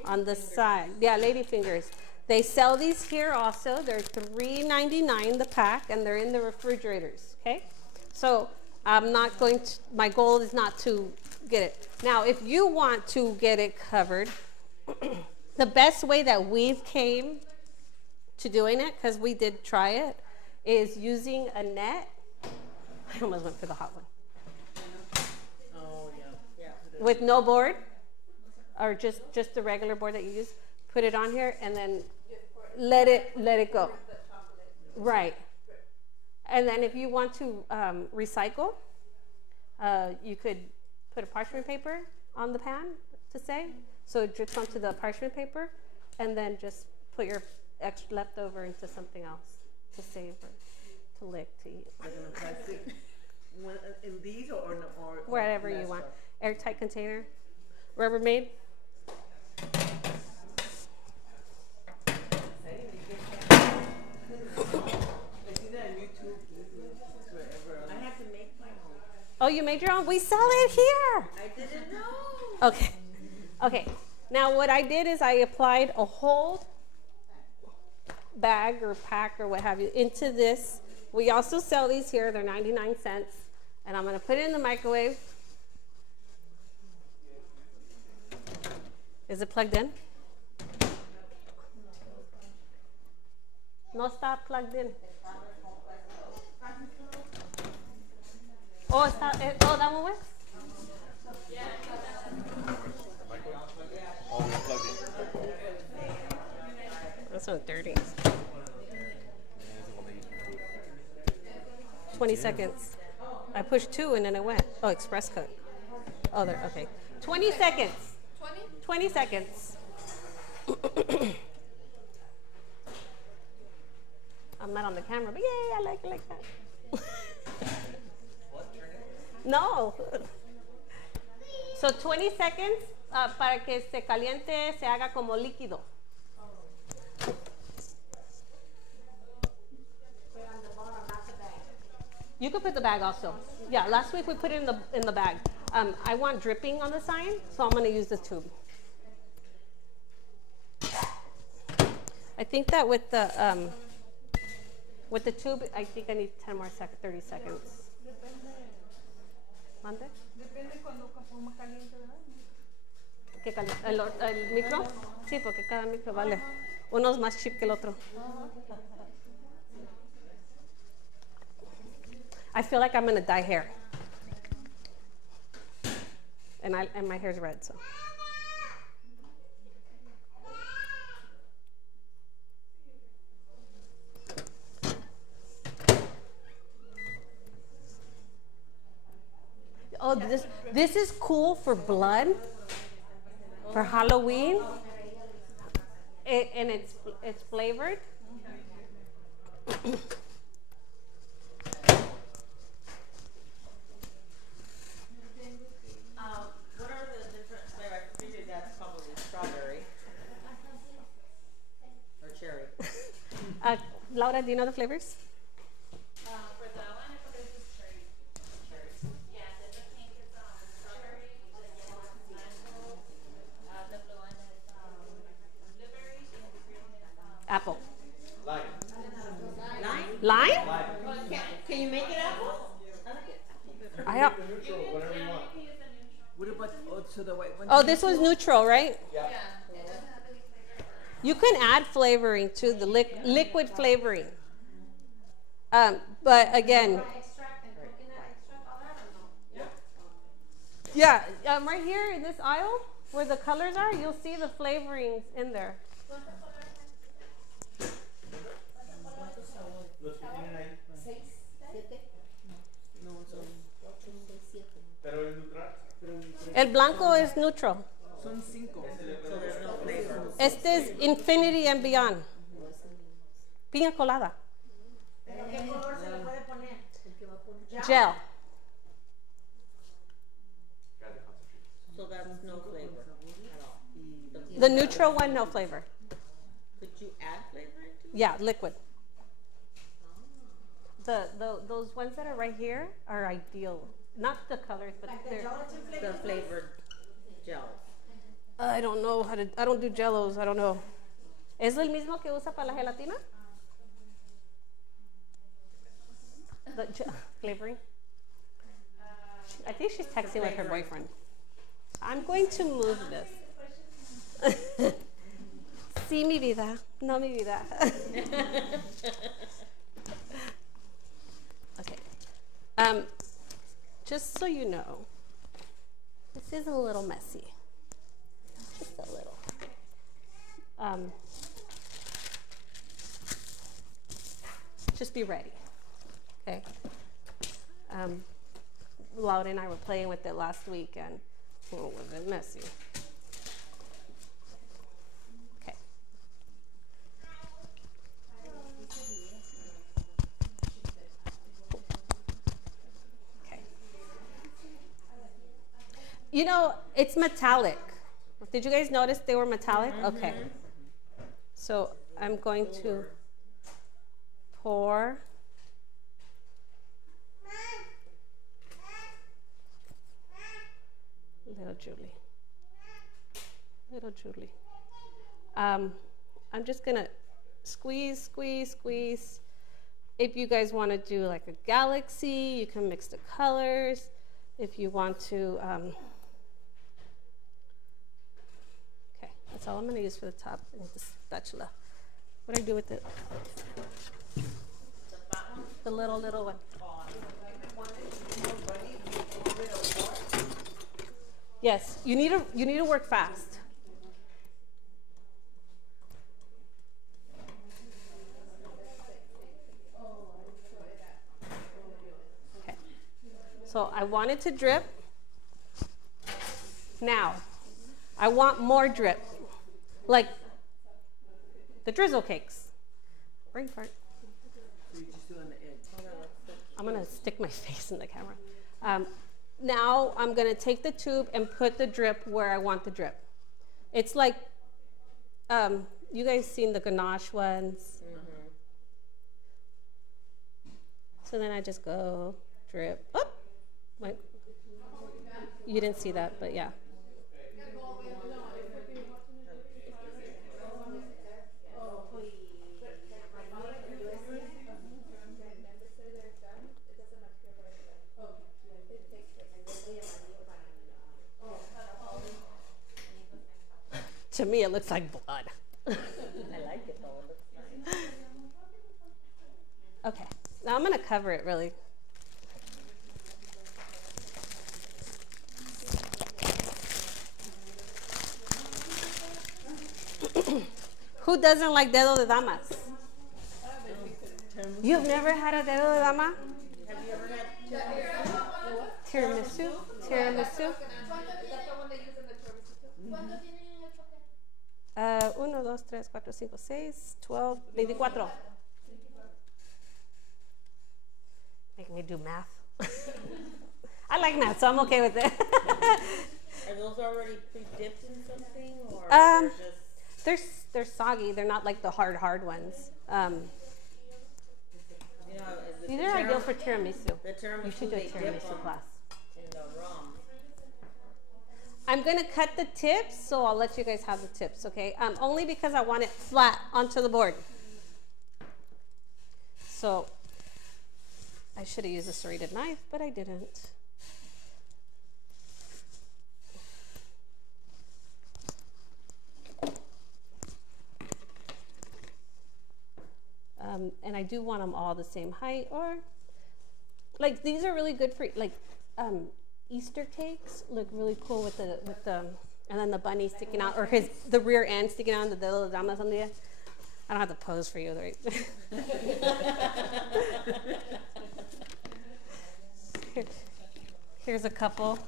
on the side. Yeah, lady fingers. They sell these here also. They're $3.99 the pack, and they're in the refrigerators, okay? So I'm not going to, my goal is not to get it. Now, if you want to get it covered, the best way that we've came to doing it, because we did try it, is using a net. I almost went for the hot one. Oh, yeah. With no board, or just the regular board that you use. Put it on here and then let it go. Right. And then if you want to recycle, you could put a parchment paper on the pan to save, so it drips onto the parchment paper, and then just put your extra leftover into something else to save or to lick, to eat. Like in a plastic, in these or Wherever you want. Airtight container, Rubbermaid. Oh, you made your own? We sell it here. I didn't know. Okay. Okay. Now what I did is I applied a whole bag or pack or what have you into this. We also sell these here. They're 99 cents. And I'm going to put it in the microwave. Is it plugged in? No está plugged in. Oh, that one works? Oh, we plugged it. That's not dirty. 20 seconds. I pushed 2 and then it went. Oh, express code. Oh, there. Okay. 20 seconds. 20 seconds. I'm not on the camera, but yay, I like it like that. No. So 20 seconds para que se caliente, se haga como líquido. You could put the bag also. Yeah, last week we put it in the bag. I want dripping on the sign, so I'm going to use the tube. I think that with the tube, I think I need 10 more seconds, 30 seconds. ¿Mande? Depende cuando más caliente, ¿verdad? ¿Qué caliente? ¿El micro? Sí, porque cada micro vale. Uno es más cheap que el otro. I feel like I'm going to dye hair. And my hair's red, so. Oh, this is cool for blood, for Halloween, and it's flavored. What are the different flavors? I figured that's probably strawberry or cherry. Laura, do you know the flavors? For that one, I believe it's cherry. Yeah, the pink is strawberry, the yellow is mango, the blue one is blueberry, and the green is Apple. Lime. Lime? Can you make it apple? I like it. I have. Neutral, whatever you want. What about also the white one? Oh, this was neutral, right? Yeah. You can add flavoring to the liquid flavoring. But again, Extract and coconut extract, all that or no? yeah, right here in this aisle where the colors are, you'll see the flavorings in there. Los que tienen ahí. Pero el neutral. El blanco is neutral. Son 5. So there's no flavor. Este es infinity and beyond. Piña colada. ¿Pero qué color se le puede poner? El que va a poner. Gel. The neutral one, no flavor. Could you add flavor into it? Yeah, liquid. Those ones that are right here are ideal. Not the colors, but they're. The flavored gels. I don't know how to. I don't do jellos. I don't know. ¿Es el mismo que usa para la gelatina? The flavoring. I think she's texting with her boyfriend. I'm going to move this. Sí, mi vida. No, mi vida. Okay. Just so you know, this is a little messy. Just a little. Just be ready. Okay. Laura and I were playing with it last week, and was it messy? Okay. Okay. You know, it's metallic. Did you guys notice they were metallic? Okay. So I'm going to pour. Little Julie. Little Julie. I'm just gonna squeeze, squeeze, squeeze. If you guys want to do like a galaxy, you can mix the colors. If you want to, okay, that's all I'm gonna use for the top. I need the spatula. What do I do with it? The little one. Yes, you need to work fast. Okay. So I want it to drip. Now, I want more drip, like the drizzle cakes. Brain fart. I'm gonna stick my face in the camera. Now I'm gonna take the tube and put the drip where I want the drip. It's like, you guys seen the ganache ones? Mm-hmm. So then I just go drip. Oh, wait. You didn't see that, but yeah. To me, it looks like blood. I like it though. It looks nice. Okay, now I'm going to cover it really. Who doesn't like dedo de damas? You've never had a dedo de dama? Have you ever had Tiramisu? Tiramisu? 1, 2, 3, 4, 5, 6, 12, 24. Make me do math. I like math, so I'm okay with it. Are those already pre-dipped in something, or they're just they're soggy. They're not like the hard ones. These are ideal for tiramisu. The tiramisu, you should do a tiramisu class. In the rum. I'm gonna cut the tips, so I'll let you guys have the tips, okay? Only because I want it flat onto the board. So I should have used a serrated knife, but I didn't. And I do want them all the same height, or like these are really good for like Easter cakes. Look really cool with the and then the bunny sticking out, or the rear end sticking out, and the dedo de damas on the end. I don't have to pose for you, right? Here's a couple.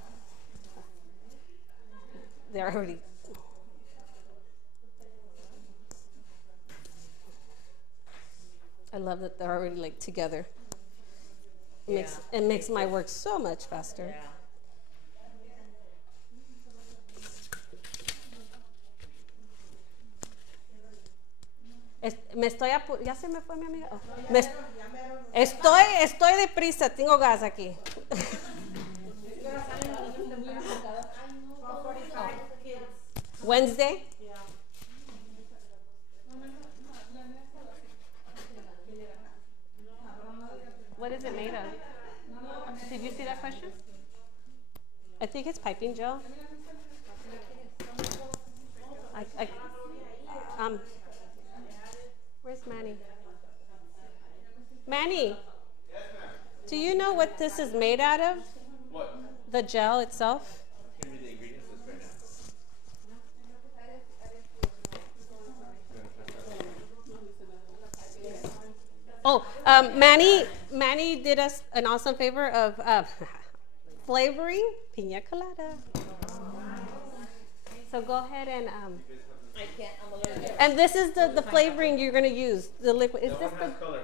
They're already. I love that they're already like together. It makes my work so much faster. Yeah. Me estoy ya se me fue mi amiga. Oh. Estoy deprisa, tengo gas aquí. Wednesday. What is it made of? Did you see that question? I think it's piping gel. Where's Manny? Manny, Yes, ma'am. do you know what this is made out of? What? The gel itself? Give me the ingredients list right now. Oh, Manny did us an awesome favor of flavoring pina colada. So go ahead and I can't, I'm allergic. and this is the flavoring you're gonna use. The liquid. Is That this one the? has color.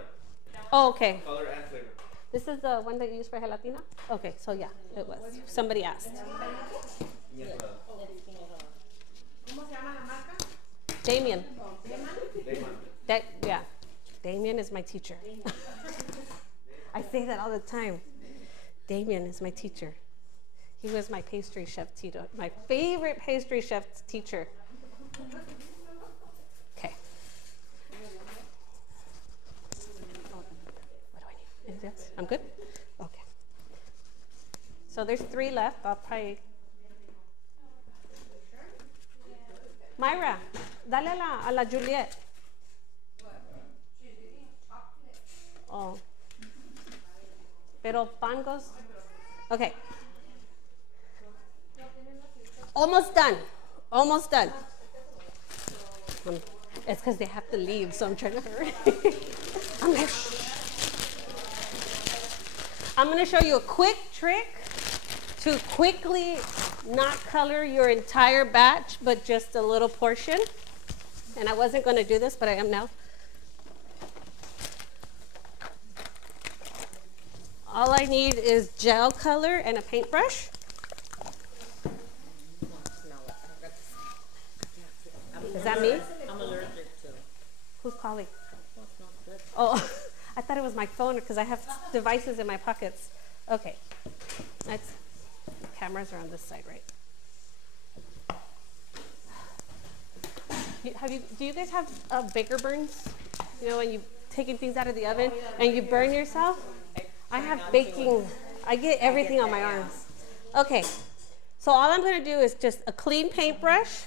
Oh, okay. Color and flavor. This is the one that you use for gelatina. Okay, so yeah, it was. Somebody asked. Piña colada. Damien. Damon. That yeah. Damien is my teacher. I say that all the time. Damien is my teacher. He was my pastry chef teacher, my favorite pastry chef teacher. Okay. What do I need? Anything else? I'm good? Okay. So there's 3 left. I'll probably. Myra, dale a la Juliet. Oh. Pero pan goes. Okay. Almost done. Almost done. It's because they have to leave, so I'm trying to hurry. I'm going to show you a quick trick to quickly not color your entire batch, but just a little portion. And I wasn't going to do this, but I am now. All I need is gel color and a paintbrush. Is that me? I'm allergic to. Who's calling? That's not good. Oh, I thought it was my phone because I have devices in my pockets. Okay, let's. Cameras are on this side, right? Do you guys have baker burns? You know, when you taking things out of the oven and you burn yourself? I have baking. I get everything on my arms. Okay, so all I'm going to do is just a clean paintbrush.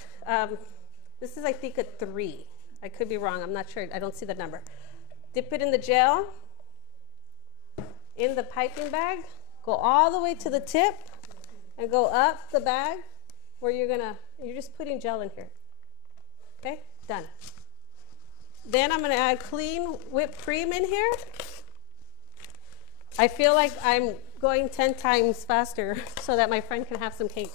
This is, I think, a 3. I could be wrong. I'm not sure. I don't see the number. Dip it in the gel, in the piping bag, go all the way to the tip, and go up the bag where you're just putting gel in here. Okay, done. Then I'm going to add clean whipped cream in here. I feel like I'm going 10 times faster so that my friend can have some cake.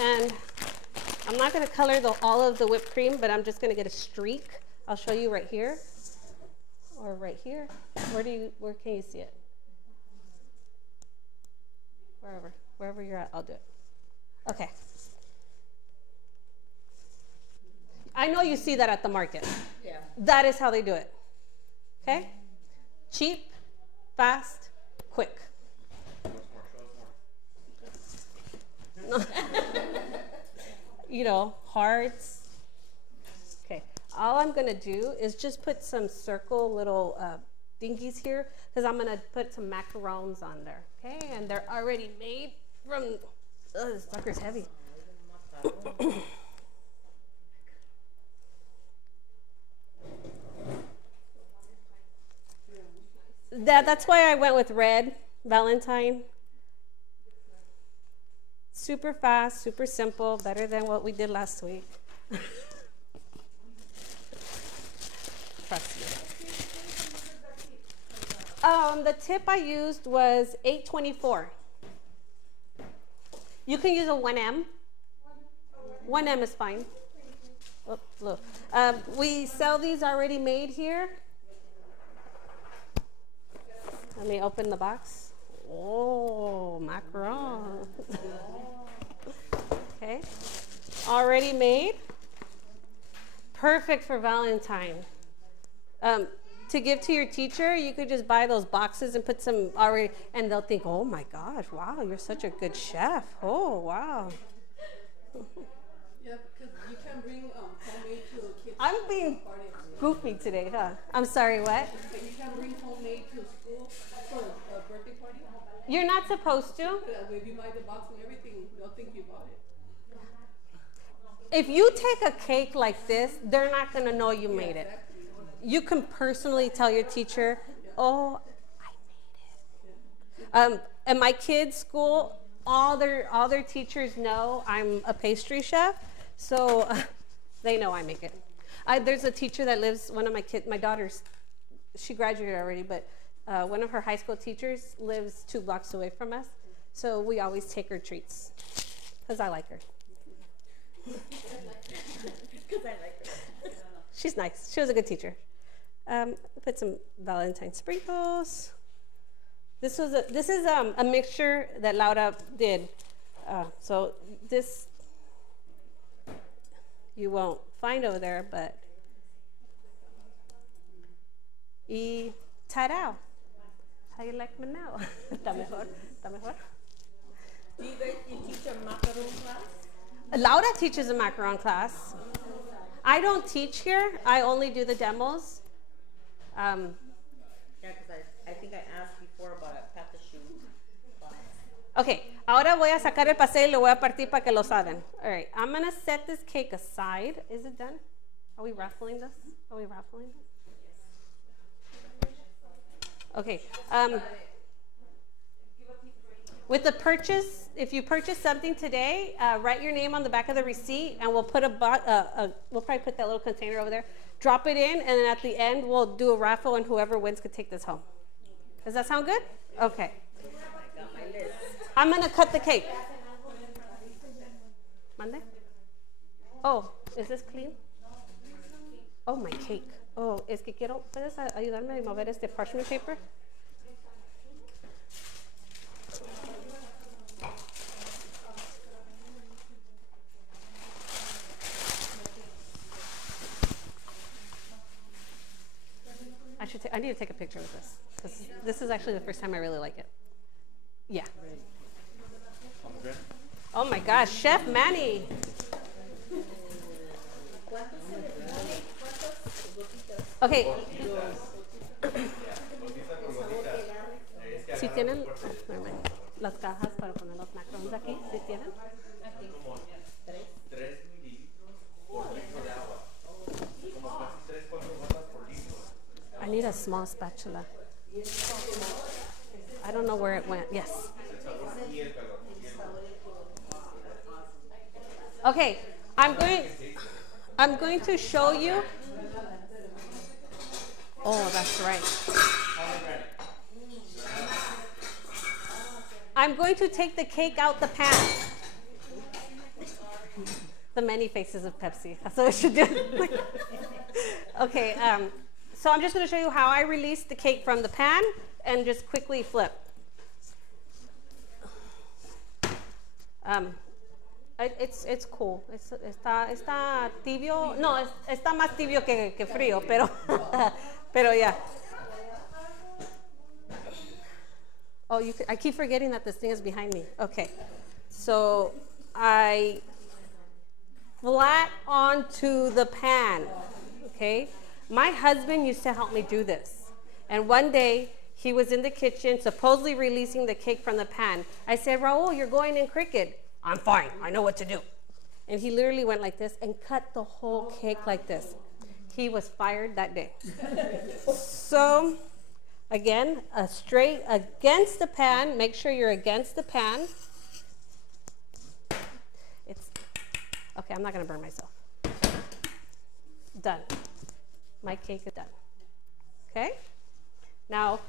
And I'm not going to color all of the whipped cream, but I'm just going to get a streak. I'll show you right here or right here. Where can you see it? Wherever you're at, I'll do it. Okay. I know you see that at the market. Yeah. That is how they do it. Okay? Cheap, fast, quick. No. You know, hearts. Okay. All I'm going to do is just put some circle little dingies here because I'm going to put some macarons on there. Okay? And they're already made from, this sucker's heavy. That's why I went with red, Valentine. Super fast, super simple, better than what we did last week. Trust me. The tip I used was 824. You can use a 1M. 1M is fine. Oh, look. We sell these already made here. Let me open the box. Oh, macaron. Okay. Already made. Perfect for Valentine. To give to your teacher, you could just buy those boxes and put some already, and they'll think, oh my gosh, wow, you're such a good chef. Oh, wow. Yeah, because you can bring homemade to a kid's I'm being party. goofy today, huh? I'm sorry, what? But you can bring homemade to school for a birthday party. You're not supposed to. If you buy the box and everything, they'll think you bought it. If you take a cake like this, they're not going to know you made it. You can personally tell your teacher, oh, I made it. At my kids' school, all their teachers know I'm a pastry chef, so they know I make it. There's a teacher that lives, one of my daughters, she graduated already, but one of her high school teachers lives 2 blocks away from us, so we always take her treats, because I like her. Because I like her. She's nice. She was a good teacher. Put some Valentine sprinkles. This is a mixture that Laura did. So this you won't find over there, but y tarao. How you like me now? Está mejor. Está mejor. Do you guys teach a macaron class? Laura teaches a macaron class. I don't teach here. I only do the demos. Yeah, because I think I asked before about a patashu class. Okay, ahora voy a sacar el pastel y lo voy a partir para que lo saben. All right, I'm going to set this cake aside. Is it done? Are we raffling this? Are we raffling this? Okay. With the purchase, if you purchase something today, write your name on the back of the receipt, and we'll put we'll probably put that little container over there. Drop it in, and then at the end, we'll do a raffle, and whoever wins could take this home. Does that sound good? Okay. I got my list. I'm gonna cut the cake. Monday? Oh, is this clean? Oh, my cake. Oh, es que quiero, ¿puedes ayudarme a mover este parchment paper? I need to take a picture with this, because this is actually the first time I really like it. Yeah. Oh my gosh, Chef Manny. Okay. Si tienen las cajas para poner los macarons aquí, si tienen. 3 mililitros por litro de agua. Como casi 3-4 gotas por litro. I need a small spatula. I don't know where it went. Yes. Okay, I'm going to show you. Oh, that's right. I'm going to take the cake out the pan. The many faces of Pepsi. That's what I should do. Okay, so I'm just going to show you how I release the cake from the pan and just quickly flip. It's cool. Está tibio. No, está más tibio que frío, pero yeah. Oh, I keep forgetting that this thing is behind me. Okay, so I flat onto the pan. Okay, my husband used to help me do this, and one day he was in the kitchen supposedly releasing the cake from the pan. I said, Raul, you're going in crooked. I'm fine, I know what to do. And he literally went like this and cut the whole cake like this. He was fired that day. So again, straight against the pan. Make sure you're against the pan. Okay, I'm not gonna burn myself. Done. My cake is done. Okay? Now,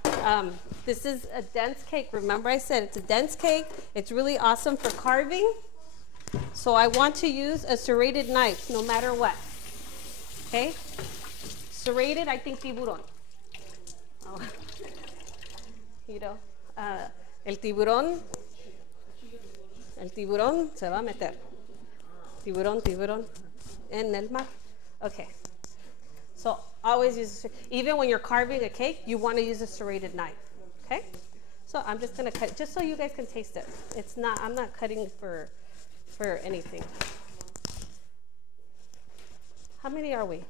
this is a dense cake. Remember I said it's a dense cake. It's really awesome for carving. So I want to use a serrated knife no matter what. Okay? Serrated, I think tiburon. Oh. You know, El tiburón se va a meter. Tiburón en el mar. Okay. So always use, even when you're carving a cake, you want to use a serrated knife. Okay? So I'm just going to cut, just so you guys can taste it. It's not, I'm not cutting for anything. How many are we?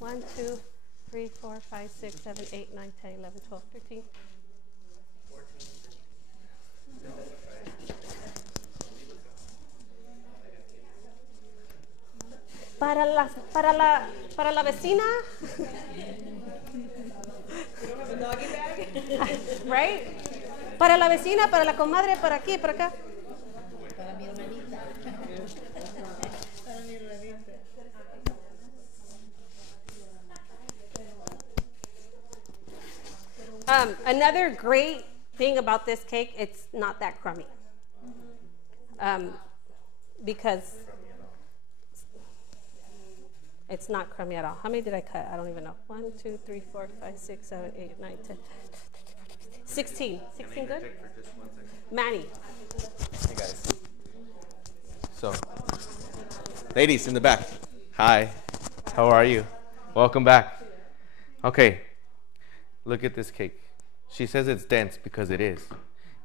1, 2, 3, 4, 5, 6, 7, 8, 9, 10, 11, 12, 13. 14. Para la vecina. Right? Para la vecina, para la comadre, para aquí, para acá. Para mi hermanita. Para mi hermanita. Another great thing about this cake, it's not that crummy. Because it's not crummy at all. How many did I cut? I don't even know. 1, 2, 3, 4, 5, 6, 7, 8, 9, 10, 16. 16 good? Manny. Hey guys. So, ladies in the back. Hi. How are you? Welcome back. Okay. Look at this cake. She says it's dense because it is.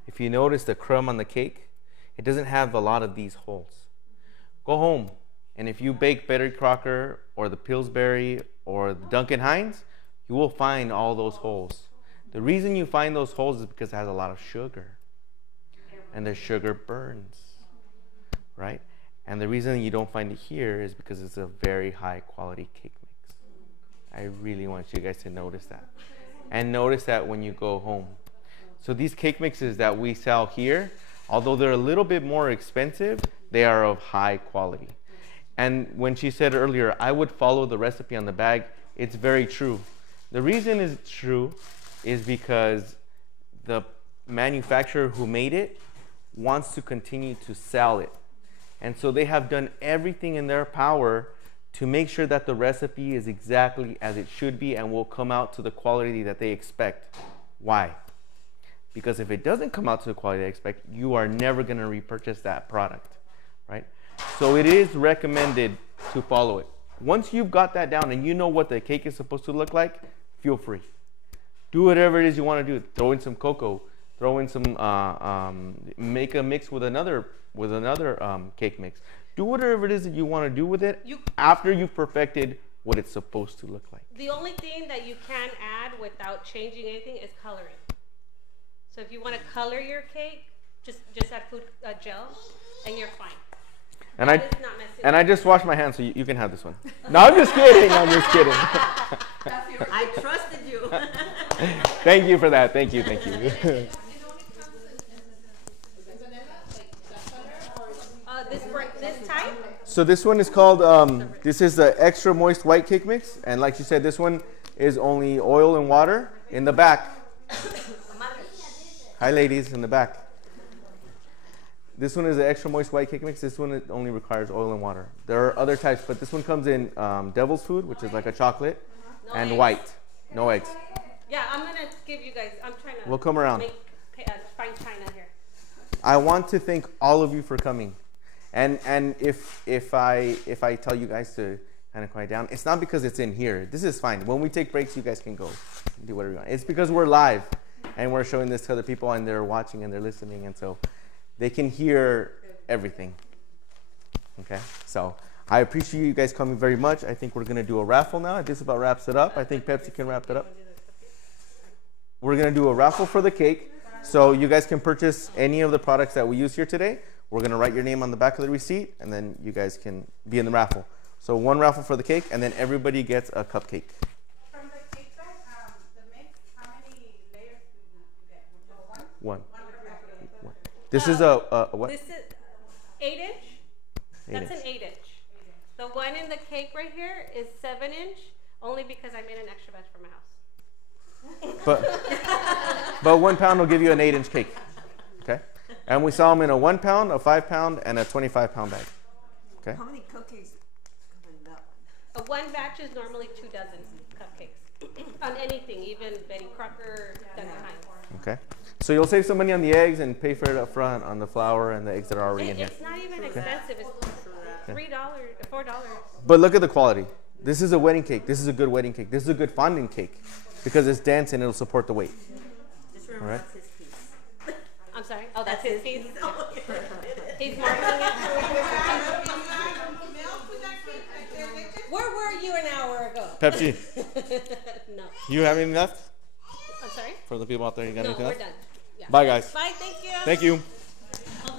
If you notice the crumb on the cake, it doesn't have a lot of these holes. Go home, and if you bake Betty Crocker or the Pillsbury or the Duncan Hines, you will find all those holes. The reason you find those holes is because it has a lot of sugar, and the sugar burns, right? And the reason you don't find it here is because it's a very high quality cake mix. I really want you guys to notice that. And notice that when you go home. So these cake mixes that we sell here, although they're a little bit more expensive, they are of high quality. And when she said earlier, I would follow the recipe on the bag, it's very true. The reason it's true is because the manufacturer who made it wants to continue to sell it. And so they have done everything in their power to make sure that the recipe is exactly as it should be and will come out to the quality that they expect. Why? Because if it doesn't come out to the quality they expect, you are never going to repurchase that product, right? So it is recommended to follow it. Once you've got that down and you know what the cake is supposed to look like, feel free. Do whatever it is you want to do. Throw in some cocoa. Throw in some, make a mix with another cake mix. Do whatever it is that you want to do with it after you've perfected what it's supposed to look like. The only thing that you can add without changing anything is coloring. So if you want to color your cake, just add food gel, and you're fine. And I just washed my hands, so you can have this one. No, I'm just kidding. I'm just kidding. I trusted you. Thank you for that. Thank you. This type? So this one is called, this is the extra moist white cake mix. And like you said, this one is only oil and water in the back. Hi ladies in the back. This one is the extra moist white cake mix. This one only requires oil and water. There are other types, but this one comes in devil's food, which is like a chocolate, and eggs. White. No eggs. Yeah, I'm going to give you guys, I'm trying to we'll come around. Find China here. I want to thank all of you for coming. And if I tell you guys to kind of quiet down, it's not because it's in here. This is fine. When we take breaks, you guys can go do whatever you want. It's because we're live and we're showing this to other people and they're watching and they're listening, and so they can hear everything. Okay, so I appreciate you guys coming very much. I think we're gonna do a raffle now. This about wraps it up. I think Pepsi can wrap it up. We're gonna do a raffle for the cake, so you guys can purchase any of the products that we use here today. We're gonna write your name on the back of the receipt, and then you guys can be in the raffle. So one raffle for the cake, and then everybody gets a cupcake. From the cake bag, the mix, how many layers do you get? One. This is a what? This is 8-inch. That's an 8-inch. The one in the cake right here is 7-inch, only because I made an extra batch for my house. But 1 pound will give you an 8-inch cake. Okay? And we sell them in a 1 pound, a 5 pound, and a 25 pound bag. Okay? How many cupcakes come in that one? One batch is normally 2 dozen cupcakes. On anything, even Betty Crocker, Duncan Hines. Okay. So you'll save some money on the eggs and pay for it up front on the flour and the eggs that are already in here. It's not even expensive. It's $3, $4. But look at the quality. This is a wedding cake. This is a good wedding cake. This is a good fondant cake because it's dense and it'll support the weight. Just remember, All right. that's his piece. I'm sorry. Oh, that's his piece. Oh, He's marketing it. Where were you an hour ago? Pepsi, No. you have anything left I'm sorry? for the people out there? You got No, anything we're left? done. Yeah. Bye, guys. Bye, thank you. Thank you. I'll